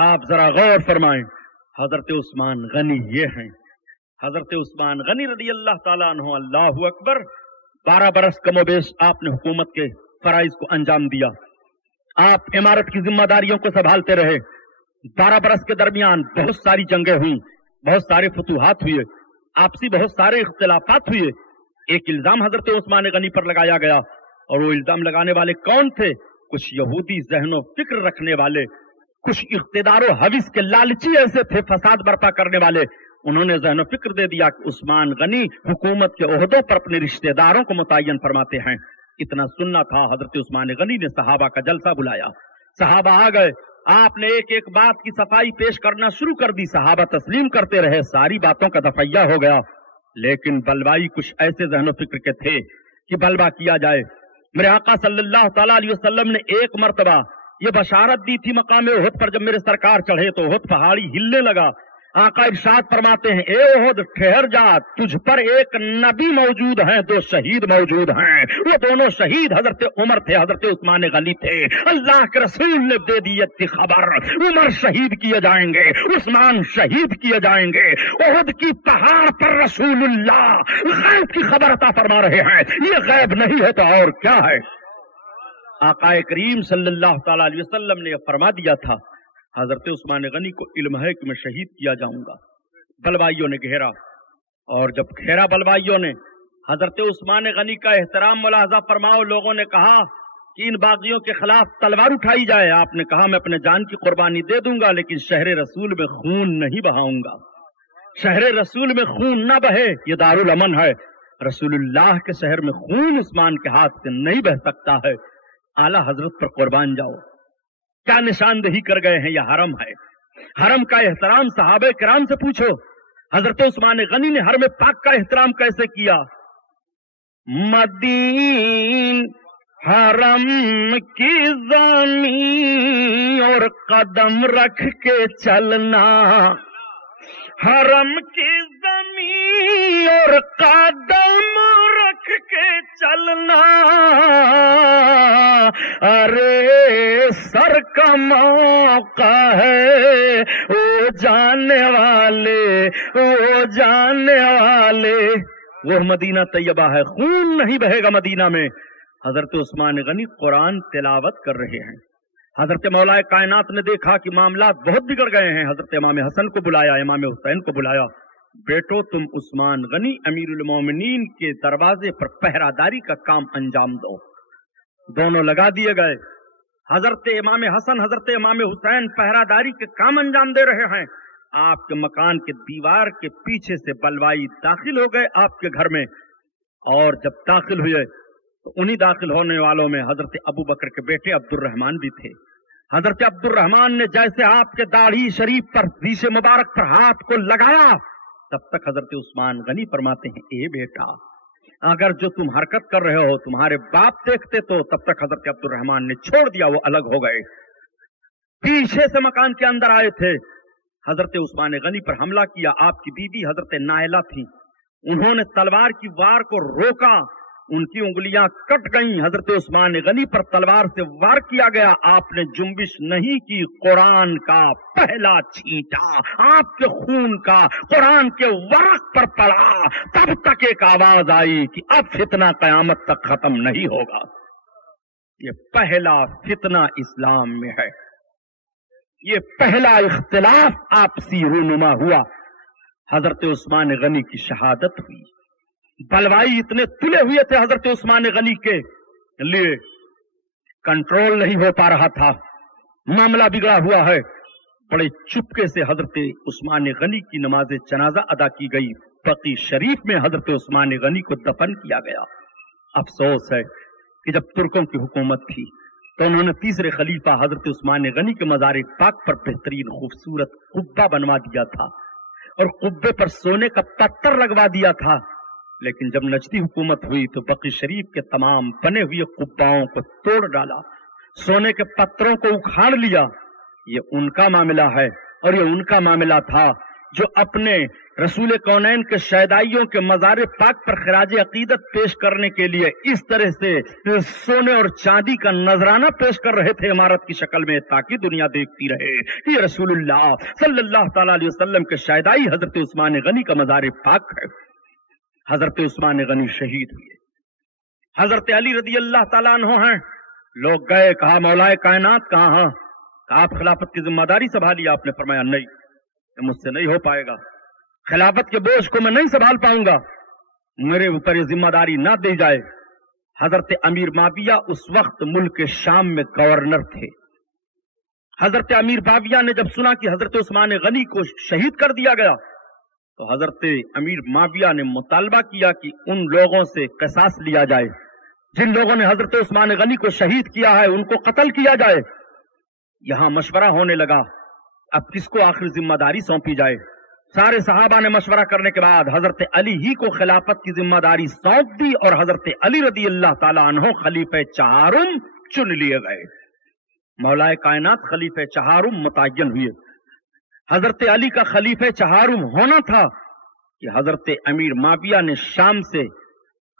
आप जरा गौर फरमाएं, हजरत उस्मान गनी ये हैं। हजरत उस्मान गनी रज़ी अल्लाह ताला अन्हु, अल्लाहु अकबर। 12 बरस कमोबेश आपने हुकूमत के फराइज को अंजाम दिया, आप इमारत की जिम्मेदारियों को संभालते रहे। 12 बरस के दरमियान बहुत सारी जंगें हुई, बहुत सारे फतूहात हुए, आपसी बहुत सारे इख्तिलाफात हुए। एक इल्जाम हजरत उस्मान गनी पर लगाया गया और वो इल्जाम लगाने वाले कौन थे? कुछ यहूदी ज़हनो फिक्र रखने वाले, कुछ इख्तिदारो हविस के लालची ऐसे थे, फसाद बर्पा करने वाले। उन्होंने ज़हनो फिक्र दे दिया कि उस्मान गनी हुकूमत के ओहदों पर अपने रिश्तेदारों को मुतय्यन फरमाते हैं। इतना सुनना था, हजरत उस्मान गनी ने सहाबा का जलसा बुलाया। सहाबा आ गए, आपने एक एक बात की सफाई पेश करना शुरू कर दी। सहाबा तस्लीम करते रहे, सारी बातों का दफैया हो गया। लेकिन बलवाई कुछ ऐसे ज़हनो फिक्र के थे कि बलवा किया जाए। मेरे आका सल्लल्लाहु तआला अलैहि वसल्लम ने एक मर्तबा ये बशारत दी थी मकाम उहद पर, जब मेरे सरकार चढ़े तो उहद पहाड़ी हिलने लगा। आका इरशाद फरमाते हैं, ए उहद ठहर जा, तुझ पर एक नबी मौजूद हैं, 2 शहीद मौजूद हैं। वो दोनों शहीद हजरत उमर थे, हजरत उस्मान गनी थे। अल्लाह के रसूल ने दे दी थी खबर, उमर शहीद किए जाएंगे, उस्मान शहीद किए जाएंगे। उहद की पहाड़ पर रसूलुल्लाह गैब की खबर अता फरमा रहे हैं। ये गैब नहीं है तो और क्या है? आकाए करीम सल्लल्लाहु तआला अलैहि वसल्लम ने फरमा दिया था, हजरत उस्मान गनी को इल्म है कि मैं शहीद किया जाऊंगा। बलवाइयों ने घेरा और जब घेरा बलवाइयों ने, हजरत उस्मान गनी का एहतराम मुलाहजा फरमाओ। लोगों ने कहा कि इन बागियों के खिलाफ तलवार उठाई जाए। आपने कहा मैं अपने जान की कुर्बानी दे दूंगा, लेकिन शहर रसूल में खून नहीं बहाऊंगा। शहर रसूल में खून ना बहे, ये दारुल अमन है। रसूलुल्लाह के शहर में खून उस्मान के हाथ से नहीं बह सकता है। आला हजरत पर कुर्बान जाओ। क्या निशानदेही कर गए हैं? यह हरम है। हरम का एहतराम सहाबे किराम से पूछो। हजरत उस्मान गनी ने हरम पाक का एहतराम कैसे किया? मदीन हरम की ज़मीन और कदम रख के चलना, हरम की ज़मीन और कदम रख के चलना। अरे सर का मौका है, ओ जाने वाले, ओ जाने वाले। वो मदीना तैयबा है, खून नहीं बहेगा मदीना में। हजरत उस्मान गनी कुरान तिलावत कर रहे हैं। हजरत मौलाए कायनात ने देखा कि मामला बहुत बिगड़ गए हैं। हजरत इमाम हसन को बुलाया, इमाम हुसैन को बुलाया। बेटो तुम उस्मान गनी अमीरुल मोमिनीन के दरवाजे पर पहरादारी का काम अंजाम दो। दोनों लगा दिए गए। हजरत इमाम हसन, हजरत इमाम हुसैन पहरादारी के काम अंजाम दे रहे हैं। आपके मकान के दीवार के पीछे से बलवाई दाखिल हो गए आपके घर में, और जब दाखिल हुए तो उन्हीं दाखिल होने वालों में हजरत अबू बकर के बेटे अब्दुर्रहमान भी थे। हजरत अब्दुर्रहमान ने जैसे आपके दाढ़ी शरीफ पर, रीशे मुबारक पर हाथ को लगाया, तब तक हजरत उस्मान गनी फरमाते हैं, ए बेटा, अगर जो तुम हरकत कर रहे हो तुम्हारे बाप देखते तो। तब तक हजरत अब्दुर्रहमान ने छोड़ दिया, वो अलग हो गए। पीछे से मकान के अंदर आए थे, हजरत उस्मान गनी पर हमला किया। आपकी बीवी हजरत नायला थी, उन्होंने तलवार की वार को रोका, उनकी उंगलियां कट गईं। हजरत उस्मान गनी पर तलवार से वार किया गया, आपने जुम्बिश नहीं की। कुरान का पहला छींटा आपके खून का कुरान के वरक पर पड़ा, तब तक एक आवाज आई कि अब फितना कयामत तक खत्म नहीं होगा। ये पहला फितना इस्लाम में है, ये पहला इख्तिलाफ आपसी रूनुमा हुआ। हजरत उस्मान गनी की शहादत हुई। बलवाई इतने तुले हुए थे हजरत उस्मान गनी के लिए, कंट्रोल नहीं हो पा रहा था, मामला बिगड़ा हुआ है। बड़े चुपके से हजरत उस्मान गनी की नमाज जनाजा अदा की गई। बकी शरीफ में हजरत उस्मान गनी को दफन किया गया। अफसोस है कि जब तुर्कों की हुकूमत थी तो उन्होंने तीसरे खलीफा हजरत उस्मान गनी के मज़ार पाक पर बेहतरीन खूबसूरत कुब्बा बनवा दिया था और कुब्बे पर सोने का पत्थर लगवा दिया था। लेकिन जब नजदी हुकूमत हुई तो बकी शरीफ के तमाम बने हुए कुब्बाओं को तोड़ डाला, सोने के पत्थरों को उखाड़ लिया। ये उनका मामला है और ये उनका मामला था जो अपने रसूल कौनैन के शहदाइयों के मज़ार पाक पर खराज अकीदत पेश करने के लिए इस तरह से सोने और चांदी का नजराना पेश कर रहे थे इमारत की शक्ल में, ताकि दुनिया देखती रहे ये रसूलुल्लाह सल्लल्लाहु तआला अलैहि वसल्लम के शहदाई हजरत उस्मान गनी का मज़ार पाक है। हजरत उस्मान गनी शहीद हुए। हजरत अली रदी अल्लाह ताला अन्हु हैं। लोग गए, कहा मौलाए कायनात कहाँ हैं? आप खिलाफत की जिम्मेदारी संभालिए। आपने फरमाया नहीं, मुझसे नहीं हो पाएगा, खिलाफत के बोझ को मैं नहीं संभाल पाऊंगा, मेरे ऊपर ये जिम्मेदारी ना दी जाए। हजरत अमीर माविया उस वक्त मुल्क शाम में गवर्नर थे। हजरत अमीर माविया ने जब सुना कि हजरत उस्मान गनी को शहीद कर दिया गया तो हजरत अमीर माविया ने मुतालबा किया कि उन लोगों से क़िसास लिया जाए जिन लोगों ने हजरत उस्मान गनी को शहीद किया है, उनको कत्ल किया जाए। यहां मशवरा होने लगा, अब किसको आखिर जिम्मेदारी सौंपी जाए। सारे सहाबा ने मशवरा करने के बाद हजरत अली ही को खिलाफत की जिम्मेदारी सौंप दी और हजरत अली रदी अल्लाह ताला अन्हो खलीफे चहारुम चुन लिए गए। मौलाए कायनात खलीफे चहारुम मुतय्यन हुए। हजरत अली का खलीफे चहारुम होना था कि हजरत अमीर माविया ने शाम से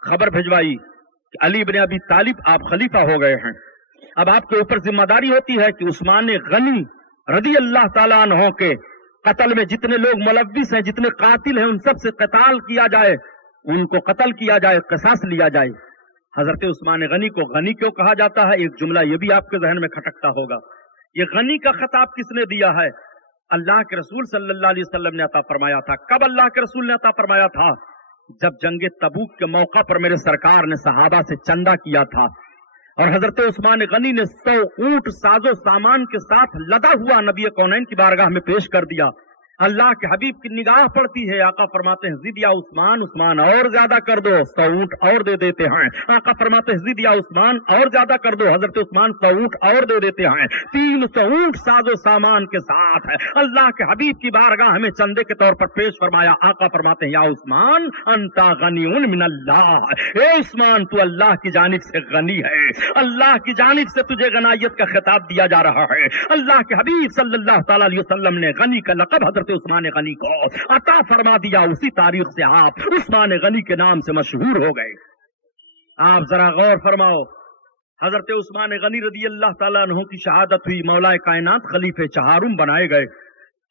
खबर भिजवाई कि अली इब्न अबी तालिब आप खलीफा हो गए हैं। अब आपके ऊपर जिम्मेदारी होती है कि उस्मान गनी रदी अल्लाह ताला अन्हो के कत्ल में जितने लोग मुलव्विस हैं, जितने कातिल हैं, उन सब से क़िताल किया जाए, उनको कत्ल किया जाए, क़िसास लिया जाए। हजरत उस्मान गनी को गनी क्यों कहा जाता है? एक जुमला ये भी आपके जहन में खटकता होगा। ये गनी का खिताब किसने दिया है? अल्लाह के रसूल सल्लल्लाहु अलैहि वसल्लम ने अता फरमाया था। कब अल्लाह के रसूल ने अता फरमाया था? जब जंगे तबूक के मौका पर मेरे सरकार ने सहाबा से चंदा किया था और हजरत उस्मान गनी ने 100 ऊंट साजो सामान के साथ लदा हुआ नबी कौनैन की बारगाह में पेश कर दिया। अल्लाह के हबीब की निगाह पड़ती है, आका फरमाते हैं जिद या उस्मान, उस्मान और ज्यादा कर दो, 100 ऊंट और दे देते हैं। आका फरमाते हैं जिद या उस्मान और ज्यादा कर दो, हजरत उस्मान 100 ऊंट और दे देते हैं। 300 ऊंट साजो सामान के साथ अल्लाह के हबीब की बारगाह में चंदे के तौर पर पेश फरमाया। आका फरमाते हैं या उस्मान अंता गनीउन मिनल्लाह, ए उस्मान तू अल्लाह की जानिब से गनी है, अल्लाह की जानिब से तुझे गनायत का खिताब दिया जा रहा है। अल्लाह के हबीब सल्लल्लाहु तआला अलैहि वसल्लम ने गनी का लक़ब हजरत उस्मान गनी को अता फरमा दिया। उसी तारीख से आप उस्मान गनी के नाम से मशहूर हो गए। आप जरा गौर फरमाओ, हजरत उस्मान गनी रदी अल्लाह ताला अन्हु की शहादत हुई, मौलाए कायनात खलीफे चहारुम बनाए गए।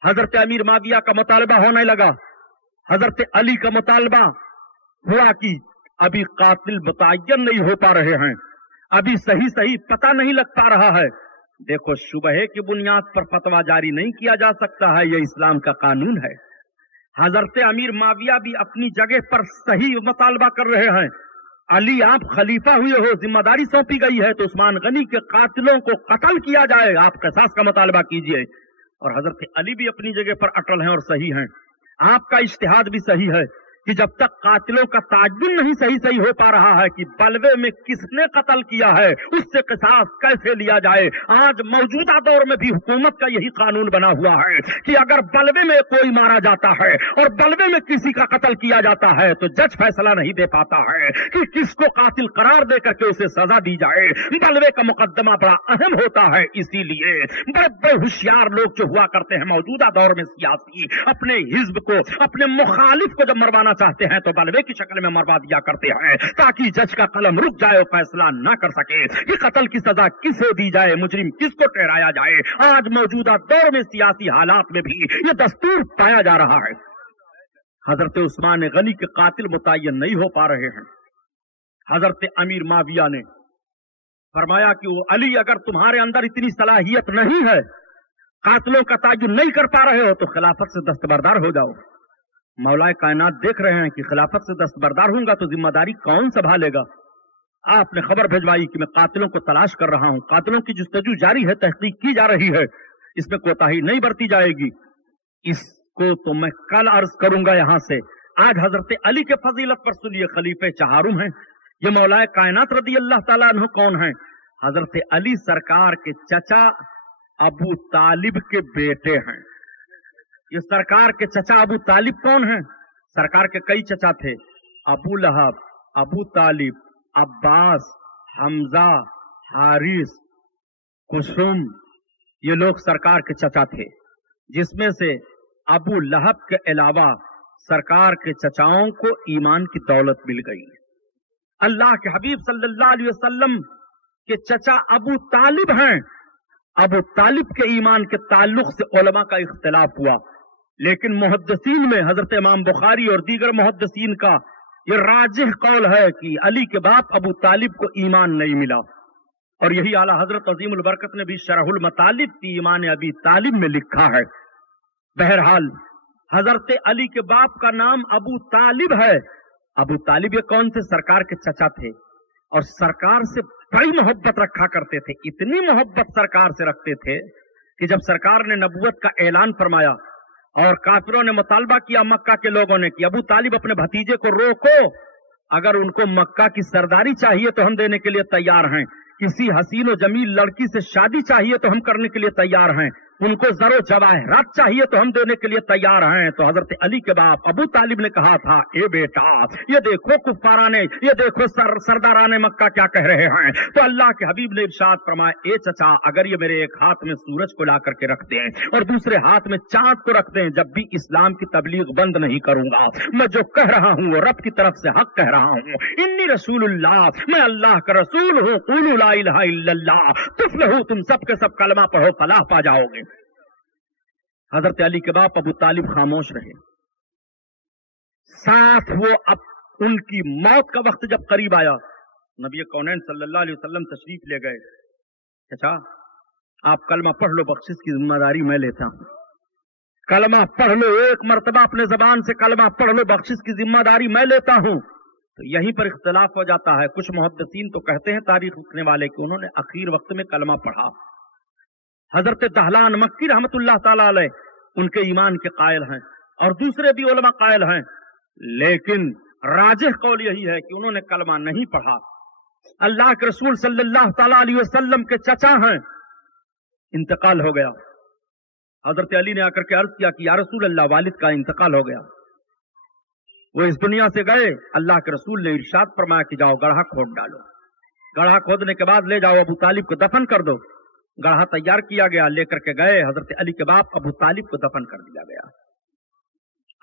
हजरत अमीर माविया का मुतालबा होने लगा, हजरत अली का मुतालबा हुआ कि अभी कातिल मुतय्यन नहीं हो पा रहे हैं, अभी सही सही पता नहीं लग पा रहा है। देखो, शुबहे की बुनियाद पर फतवा जारी नहीं किया जा सकता है, यह इस्लाम का कानून है। हजरत अमीर माविया भी अपनी जगह पर सही मुतालबा कर रहे हैं। अली आप खलीफा हुए हो, जिम्मेदारी सौंपी गई है तो उस्मान गनी के कातिलों को कत्ल किया जाए, आप क़िसास का मुतालबा कीजिए। और हजरत अली भी अपनी जगह पर अटल हैं और सही हैं। आपका इज्तिहाद भी सही है کہ جب تک قاتلوں کا تعین نہیں صحیح ہو پا رہا ہے کہ بلوے میں کس نے قتل کیا ہے، اس سے قصاص کیسے لیا جائے۔ آج موجودہ دور میں بھی حکومت کا یہی قانون بنا ہوا ہے کہ اگر بلوے میں کوئی مارا جاتا ہے اور بلوے میں کسی کا قتل کیا جاتا ہے تو جج فیصلہ نہیں دے پاتا ہے کہ کس کو قاتل قرار دے کر کے اسے سزا دی جائے۔ بلوے کا مقدمہ بڑا اہم ہوتا ہے، اسی لیے بڑے بڑے ہوشیار لوگ جو ہوا کرتے ہیں موجودہ دور میں سیاسی، اپنے حزب کو، اپنے مخالف کو جب مروانا چاہتے ہیں تو بلوے کی شکل میں مروا دیا کرتے ہیں تاکہ جج کا قلم رک جائے اور فیصلہ نہ کر سکے کہ قتل کی سزا کسے دی جائے، مجرم کس کو ٹھہرایا جائے۔ آج موجودہ دور میں سیاسی حالات میں بھی یہ دستور پایا جا رہا ہے۔ حضرت عثمان غنی کے قاتل متعین نہیں ہو پا رہے ہیں۔ حضرت امیر معاویہ نے فرمایا کہ وہ علی، اگر تمہارے اندر اتنی صلاحیت نہیں ہے، قاتلوں کا تعین نہیں کر پا رہے ہو تو خلافت سے دستبردار ہو جاؤ۔ مولا کائنات دیکھ رہے ہیں کہ خلافت سے دستبردار ہوں گا تو ذمہ داری کون سنبھالے گا۔ آپ نے خبر بھیجوائی کہ میں قاتلوں کو تلاش کر رہا ہوں، قاتلوں کی جستجو جاری ہے، تحقیق کی جا رہی ہے، اس میں کوتاہی نہیں برتی جائے گی۔ اس کو تو میں کل عرض کروں گا یہاں سے۔ آج حضرت علی کے فضیلت پر سنیے، خلیفہ چہارم ہیں، یہ مولا کائنات رضی اللہ تعالیٰ عنہ کون ہیں؟ حضرت علی سرکار کے چچا ابو طالب کے بیٹے ہیں۔ یہ سرکار کے چچا ابو طالب کون ہیں؟ سرکار کے کئی چچا تھے، ابو لہب، ابو طالب، عباس، حمزہ، حارث، کسم، یہ لوگ سرکار کے چچا تھے، جس میں سے ابو لہب کے علاوہ سرکار کے چچاؤں کو ایمان کی دولت مل گئی۔ اللہ کے حبیب صلی اللہ علیہ وسلم کے چچا ابو طالب ہیں۔ ابو طالب کے ایمان کے تعلق سے علماء کا اختلاف ہوا، لیکن محدثین میں حضرت امام بخاری اور دیگر محدثین کا یہ راجح قول ہے کہ علی کے باپ ابو طالب کو ایمان نہیں ملا، اور یہی اعلیٰ حضرت عظیم البرکت نے بھی شرح المطالب کی ایمان ابی طالب میں لکھا ہے۔ بہرحال حضرت علی کے باپ کا نام ابو طالب ہے۔ ابو طالب یہ کون تھے؟ سرکار کے چچا تھے، اور سرکار سے بڑی محبت رکھا کرتے تھے۔ اتنی محبت سرکار سے رکھتے تھے کہ جب سرکار نے نبوت کا اعلان فرمایا اور کافروں نے مطالبہ کیا مکہ کے لوگوں نے کہ ابو طالب اپنے بھتیجے کو روکو، اگر ان کو مکہ کی سرداری چاہیے تو ہم دینے کے لیے تیار ہیں، کسی حسین و جمیل لڑکی سے شادی چاہیے تو ہم کرنے کے لیے تیار ہیں، ان کو زر و جواہرات چاہیے تو ہم دینے کے لیے تیار ہیں۔ تو حضرت علی کے باپ ابو طالب نے کہا تھا، اے بیٹا، یہ دیکھو کفارانے، یہ دیکھو سرداران مکہ کیا کہہ رہے ہیں۔ تو اللہ کے حبیب نے ارشاد فرمایا، اے چچا، اگر یہ میرے ایک ہاتھ میں سورج کو لا کر کے رکھ دیں اور دوسرے ہاتھ میں چاند کو رکھ دیں، جب بھی اسلام کی تبلیغ بند نہیں کروں گا۔ میں جو کہہ رہا ہوں وہ رب کی طرف سے حق کہہ رہا ہوں۔ انی رسول اللہ، میں اللہ کا رسول ہوں۔ قولوا لا الہ الا اللہ تفلحوا، تم سب کے سب کلمہ پڑھو، فلاح پا جاؤ گے۔ حضرت علی کے باپ ابو طالب خاموش رہے۔ ساتھ وہ اب ان کی موت کا وقت جب قریب آیا، نبی کونین صلی اللہ علیہ وسلم تشریف لے گئے۔ چچا، آپ کلمہ پڑھ لو، بخشش کی ذمہ داری میں لیتا ہوں۔ کلمہ پڑھ لو، ایک مرتبہ اپنے زبان سے کلمہ پڑھ لو، بخشش کی ذمہ داری میں لیتا ہوں۔ تو یہیں پر اختلاف ہو جاتا ہے۔ کچھ محدثین تو کہتے ہیں، تاریخ لکھنے والے، کہ انہوں نے اخیر وقت میں کلمہ پڑھا۔ حضرت دہلان مکی رحمت اللہ تعالی علیہ ان کے ایمان کے قائل ہیں، اور دوسرے بھی علماء قائل ہیں، لیکن راجح قول یہی ہے کہ انہوں نے کلمہ نہیں پڑھا۔ اللہ کے رسول صلی اللہ تعالی علیہ وسلم کے چچا ہیں، انتقال ہو گیا۔ حضرت علی نے آ کر کے عرض کیا کہ یا رسول اللہ، والد کا انتقال ہو گیا، وہ اس دنیا سے گئے۔ اللہ کے رسول نے ارشاد فرمایا کہ جاؤ گڑھا کھود ڈالو، گڑھا کھودنے کے بعد لے جاؤ ابو طالب کو دفن کر دو۔ گڑھا تیار کیا گیا، لے کر کے گئے، حضرت علی کے باپ ابو طالب کو دفن کر دیا گیا۔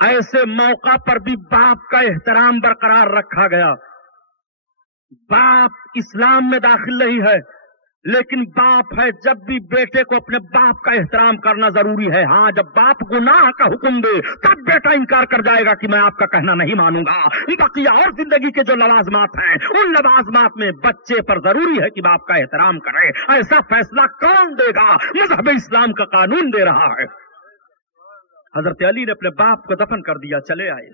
ایسے موقع پر بھی باپ کا احترام برقرار رکھا گیا۔ باپ اسلام میں داخل نہیں ہے، لیکن باپ ہے، جب بھی بیٹے کو اپنے باپ کا احترام کرنا ضروری ہے۔ ہاں، جب باپ گناہ کا حکم دے تب بیٹا انکار کر جائے گا کہ میں آپ کا کہنا نہیں مانوں گا۔ بقیہ اور زندگی کے جو لوازمات ہیں، ان لوازمات میں بچے پر ضروری ہے کہ باپ کا احترام کرے۔ ایسا فیصلہ کون دے گا؟ مذہب اسلام کا قانون دے رہا ہے۔ حضرت علی نے اپنے باپ کو دفن کر دیا، چلے آئے۔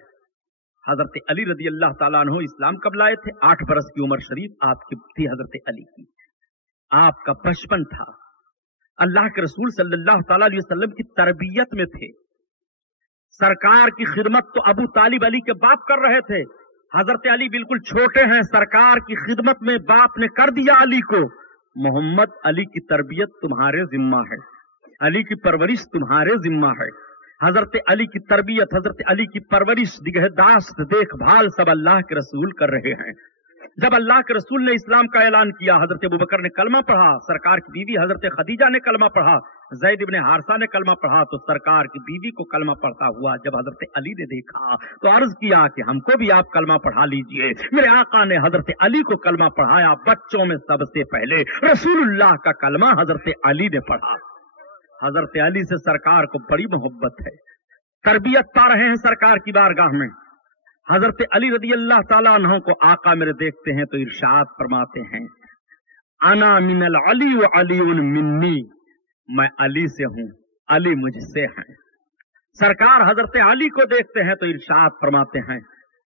حضرت علی رضی اللہ تعالیٰ عنہ اسلام کب لائے تھے؟ 8 برس کی عمر شریف آپ کی تھی حضرت علی کی، آپ کا بچپن تھا، اللہ کے رسول صلی اللہ تعالی علیہ وسلم کی تربیت میں تھے۔ सरकार की खिदमत तो अबू तालिब अली के बाप कर रहे थे। हजरत अली बिल्कुल छोटे हैं, सरकार की खिदमत में बाप ने कर दिया अली को। मोहम्मद अली की तरबियत तुम्हारे जिम्मा है, अली की परवरिश तुम्हारे जिम्मा है। हजरत अली की तरबियत, हजरत अली की परवरिश, निगहदाश्त, देखभाल सब अल्लाह के रसूल कर रहे हैं। जब अल्लाह के रसूल ने इस्लाम का ऐलान किया, हजरत अबू बकर ने कलमा पढ़ा, सरकार की बीवी हजरत खदीजा ने कलमा पढ़ा, ज़ैद इब्ने हारिसा ने कलमा पढ़ा, तो सरकार की बीवी को कलमा पढ़ता हुआ जब हजरत अली ने देखा तो अर्ज किया कि हमको भी आप कलमा पढ़ा लीजिए। मेरे आका ने हजरत अली को कलमा पढ़ाया। बच्चों में सबसे पहले रसूलुल्लाह का कलमा हजरत अली ने पढ़ा। हजरत अली से सरकार को बड़ी मोहब्बत है, तरबियत पा रहे हैं सरकार की बारगाह में। हजरत अली रदी अल्लाह ताला अन्हु को आका मेरे देखते हैं तो इरशाद फरमाते हैं, अना मिनल अली व अलीउन मिन्नी, मैं अली से हूं, अली मुझसे हैं। सरकार हजरत अली को देखते हैं तो इरशाद फरमाते हैं,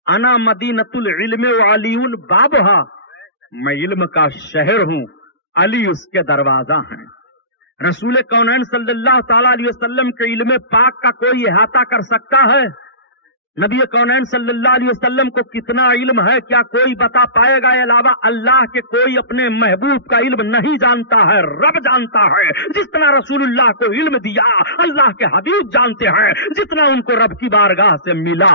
अना मदीनतुल इल्म व अलीउन बाबहा, मैं इल्म का शहर हूं, अली उसके दरवाजा हैं। रसूल कौनैन सल्लल्लाहु ताला अलैहि वसल्लम के इल्म पाक का कोई इहाता कर सकता है? नबी कौनैन सल्लल्लाहु अलैहि वसल्लम को कितना इल्म है, क्या कोई बता पाएगा? अलावा अल्लाह के कोई अपने महबूब का इल्म नहीं जानता है, रब जानता है। जितना रसूलुल्लाह को इल्म दिया अल्लाह के हबीब जानते हैं, जितना उनको रब की बारगाह से मिला।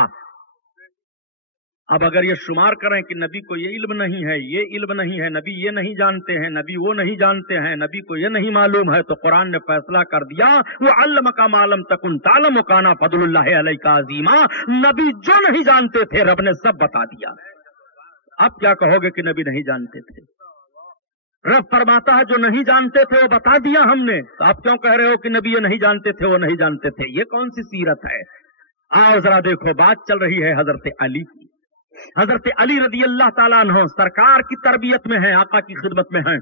अब अगर ये शुमार करें कि नबी को ये इल्म नहीं है, ये इल्म नहीं है, नबी ये नहीं जानते हैं, नबी वो नहीं जानते हैं, नबी को ये नहीं मालूम है, तो कुरान ने फैसला कर दिया, वो अल्लमका मालम तकुन तालम काना फदलुल्लाहि अलैका अज़ीमा। नबी जो नहीं जानते थे रब ने सब बता दिया। अब क्या कहोगे कि नबी नहीं जानते थे? रब फरमाता है जो नहीं जानते थे वो बता दिया हमने, तो आप क्यों कह रहे हो कि नबी ये नहीं जानते थे, वो नहीं जानते थे? ये कौन सी सीरत है? आओ जरा देखो, बात चल रही है हजरत अली की। हजरत अली रदी अल्लाह ताला अन्हु सरकार की तरबियत में है, आका की खिदमत में है।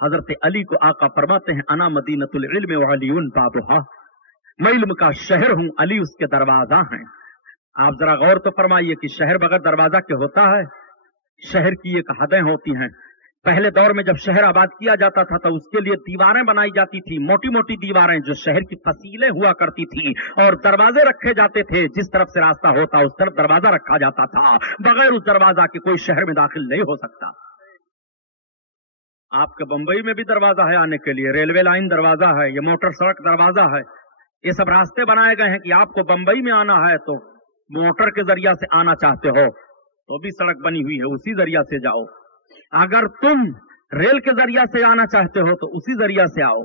हजरत अली को आका फरमाते हैं, अना मदीनतुल इल्म व अलीउन बाबुहा, मैं इल्म का शहर हूं, अली उसके दरवाजा हैं। आप जरा गौर तो फरमाइए कि शहर बगैर दरवाजा के होता है? शहर की एक हदें होती हैं। पहले दौर में जब शहर आबाद किया जाता था तो उसके लिए दीवारें बनाई जाती थी, मोटी मोटी दीवारें जो शहर की फसीलें हुआ करती थी, और दरवाजे रखे जाते थे। जिस तरफ से रास्ता होता उस तरफ दरवाजा रखा जाता था। बगैर उस दरवाजा के कोई शहर में दाखिल नहीं हो सकता। आपके बंबई में भी दरवाजा है आने के लिए, रेलवे लाइन दरवाजा है, ये मोटर सड़क दरवाजा है। ये सब रास्ते बनाए गए हैं कि आपको बंबई में आना है तो मोटर के जरिया से आना चाहते हो तो भी सड़क बनी हुई है, उसी जरिया से जाओ। अगर तुम रेल के जरिया से आना चाहते हो तो उसी जरिया से आओ।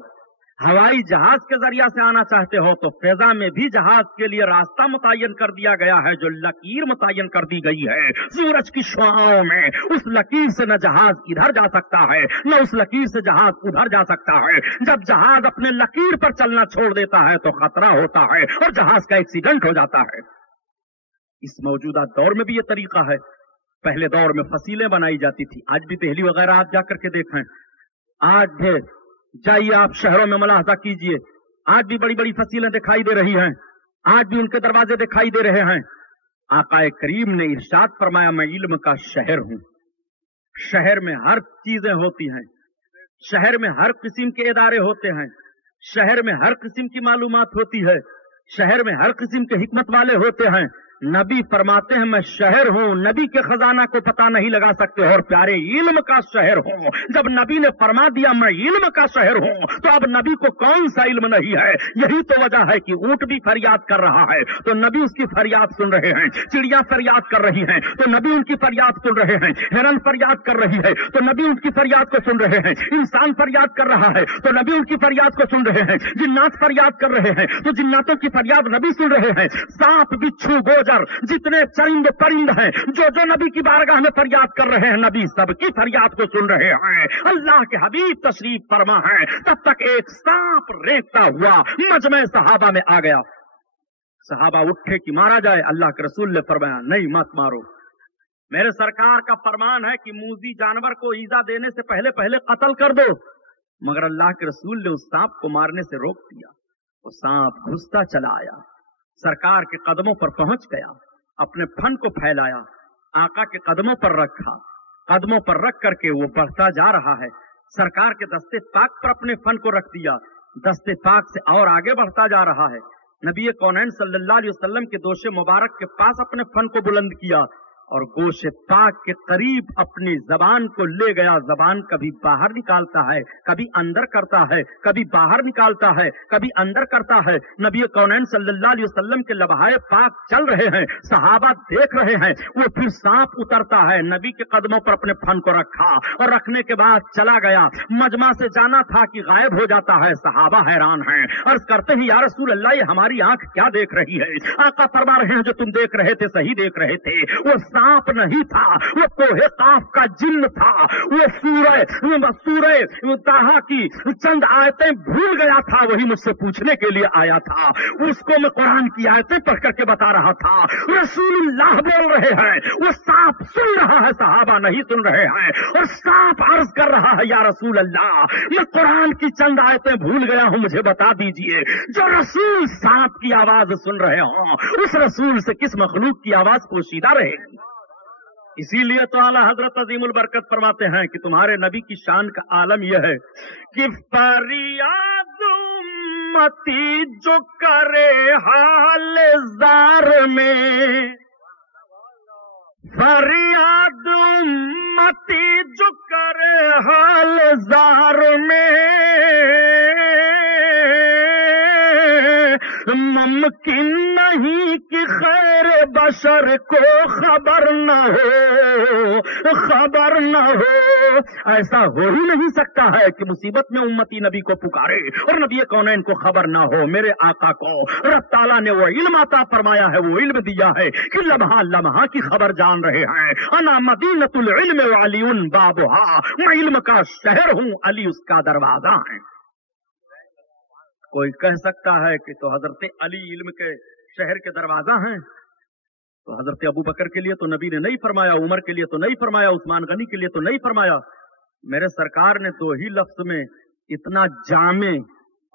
हवाई जहाज के जरिया से आना चाहते हो तो फिजा में भी जहाज के लिए रास्ता मुतय्यन कर दिया गया है, जो लकीर मुतय्यन कर दी गई है सूरज की शुआओं में। उस लकीर से न जहाज इधर जा सकता है न उस लकीर से जहाज उधर जा सकता है। जब जहाज अपने लकीर पर चलना छोड़ देता है तो खतरा होता है और जहाज का एक्सीडेंट हो जाता है। इस मौजूदा दौर में भी ये तरीका है। पहले दौर में फसीलें बनाई जाती थी। आज भी दिल्ली वगैरह आप जाकर के देखें, आज भी जाइए आप शहरों में मुलाहजा कीजिए, आज भी बड़ी बड़ी फसीलें दिखाई दे रही हैं, आज भी उनके दरवाजे दिखाई दे रहे हैं। आकाए करीम ने इरशाद फरमाया, मैं इल्म का शहर हूं। शहर में हर चीजें होती हैं, शहर में हर किस्म के इदारे होते हैं, शहर में हर किस्म की मालूमात होती है, शहर में हर किस्म के हिकमत वाले होते हैं। नबी फरमाते हैं, मैं शहर हूं, नबी के खजाना को पता नहीं लगा सकते और प्यारे इल्म का शहर हूं। जब नबी ने फरमा दिया मैं इल्म का शहर हूं तो अब नबी को कौन सा इल्म नहीं है? यही तो वजह है कि ऊंट भी फरियाद कर रहा है तो नबी उसकी फरियाद सुन रहे हैं, चिड़िया फरियाद कर रही हैं तो नबी उनकी फरियाद सुन रहे हैं, हिरन फरियाद कर रही है तो नबी उनकी फरियाद को सुन रहे हैं, इंसान फरियाद कर रहा है तो नबी उनकी फरियाद को सुन रहे हैं, जिन्नात फरियाद कर रहे हैं तो जिन्नातों की फरियाद नबी सुन रहे हैं। सांप बिच्छू गोजर जितने चरिंद परिंद हैं जो नबी की बारगाह में फरियाद कर रहे हैं, नबी सबकी फरियाद को सुन रहे हैं। अल्लाह के हबीब तशरीफ फरमा है। तब तक एक सांप रेंगता हुआ मजमे सहाबा में आ गया। सहाबा उठे कि मारा जाए, अल्लाह के रसूल ने फरमाया नहीं मत मारो। मेरे सरकार का फरमान है कि मूजी जानवर को ईजा देने से पहले पहले कत्ल कर दो, मगर अल्लाह के रसूल ने उस सांप को मारने से रोक दिया। वो सांप घुसता चला आया, सरकार के कदमों पर पहुंच गया, अपने फन को फैलाया, आका के कदमों पर रखा, कदमों पर रख करके वो बढ़ता जा रहा है। सरकार के दस्ते पाक पर अपने फन को रख दिया, दस्ते पाक से और आगे बढ़ता जा रहा है। नबी कौनैन सल्लल्लाहु अलैहि वसल्लम के दोषे मुबारक के पास अपने फन को बुलंद किया और गोशे पाक के करीब अपनी जबान को ले गया। जबान कभी बाहर निकालता है, कभी अंदर करता है, कभी बाहर निकालता है, कभी अंदर करता है। नबी कौनैन सल्लल्लाहु अलैहि वसल्लम के लबहाए पाक चल रहे हैं, सहाबा देख रहे हैं। वो फिर सांप उतरता है, नबी के कदमों पर अपने फन को रखा और रखने के बाद चला गया। मजमा से जाना था कि गायब हो जाता है। सहाबा हैरान हैं, अर्ज करते हैं, या रसूल अल्लाह, ये हमारी आंख क्या देख रही है? आका फरमा रहे हैं, जो तुम देख रहे थे सही देख रहे थे। वो सांप नहीं था, वो कोहे काफ का जिन्न था। वो सूरह ताहा की चंद आयतें भूल गया था, वही मुझसे पूछने के लिए आया था। उसको मैं कुरान की आयतें पढ़ करके बता रहा था। रसूलुल्लाह बोल रहे हैं, वो सांप सुन रहा है, सहाबा नहीं सुन रहे हैं। और सांप अर्ज कर रहा है, या रसूल अल्लाह, मैं कुरान की चंद आयतें भूल गया हूं, मुझे बता दीजिए। जो रसूल सांप की आवाज सुन रहे हो, उस रसूल से किस मखलूक की आवाज पोशीदा रहेगी? इसीलिए तो आला हजरत अजीमुल बरकत फरमाते हैं कि तुम्हारे नबी की शान का आलम यह है कि फरियाद उम्मती जो करे हाल जार में, फरियाद उम्मती जो करे हाल जार में, मुमकिन नहीं कि खैर बशर को खबर न हो, खबर न हो। ऐसा हो ही नहीं सकता है कि मुसीबत में उम्मती नबी को पुकारे और नबी कौनैन को खबर न हो। मेरे आका को रब ताला ने वो इल्म अता फरमाया है, वो इल्म दिया है कि लम्हा लम्हा की खबर जान रहे हैं। अना मदीनतुल इल्म व अलीउन बाबुहा, मैं इल्म का शहर हूँ, अली उसका दरवाजा है। कोई कह सकता है कि तो हजरत अली इल्म के शहर के दरवाजा हैं, तो हजरत अबू बकर के लिए तो नबी ने नहीं फरमाया, उमर के लिए तो नहीं फरमाया, उस्मान गनी के लिए तो नहीं फरमाया। मेरे सरकार ने दो ही लफ्ज में इतना जामे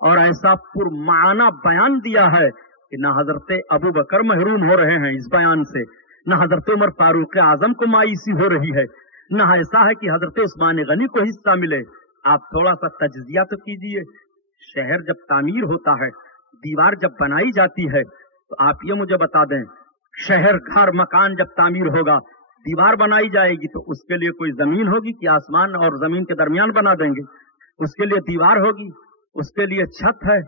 और ऐसा पुरमाना बयान दिया है कि ना हजरत अबू बकर महरूम हो रहे हैं इस बयान से, ना हजरत उमर फारूक आजम को मायूसी हो रही है, ना ऐसा है कि हजरत उस्मान गनी को हिस्सा मिले। आप थोड़ा सा तज्जिया तो कीजिए। शहर जब तामीर होता है, दीवार जब बनाई जाती है, तो आप ये मुझे बता दें, शहर घर मकान जब तामीर होगा, दीवार बनाई जाएगी तो उसके लिए कोई जमीन होगी कि आसमान और जमीन के दरमियान बना देंगे? उसके लिए दीवार होगी, उसके लिए छत है।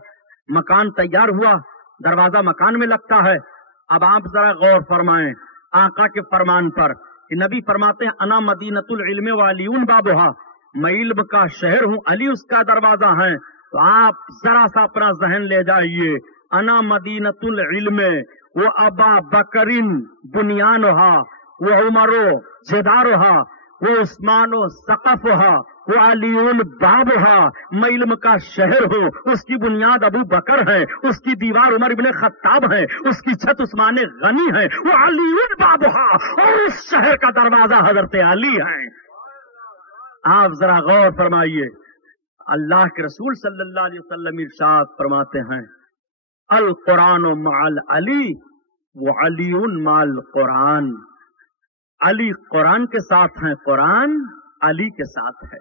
मकान तैयार हुआ, दरवाजा मकान में लगता है। अब आप जरा गौर फरमाएं आका के फरमान पर कि नबी फरमाते हैं, अना मदीनतुल इल्म व अलीउन बाबुहा, मैं इल्म का शहर हूँ, अली उसका दरवाजा है। तो आप जरा सा अपना जहन ले जाइए, अना मदीनतुल इल्म वो अबा बकरिन बुनियानहा, वो उमरो जेदारहा, वो उस्मानो सकफहा, वो अलीउन बाबहा, मैं इल्म का शहर हूँ, उसकी बुनियाद अबू बकर है, उसकी दीवार उमर इब्ने खत्ताब है, उसकी छत उस्मान गनी है, वो अलीउन बाबहा, और उस शहर का दरवाजा हजरत अली है। आप जरा गौर फरमाइए, अल्लाह के रसूल सल्लल्लाहु अलैहि वसल्लम इरशाद फरमाते हैं, अल कुरान मअल अली व अलीउन मअल कुरान, अली कुरान के साथ हैं, कुरान अली के साथ है।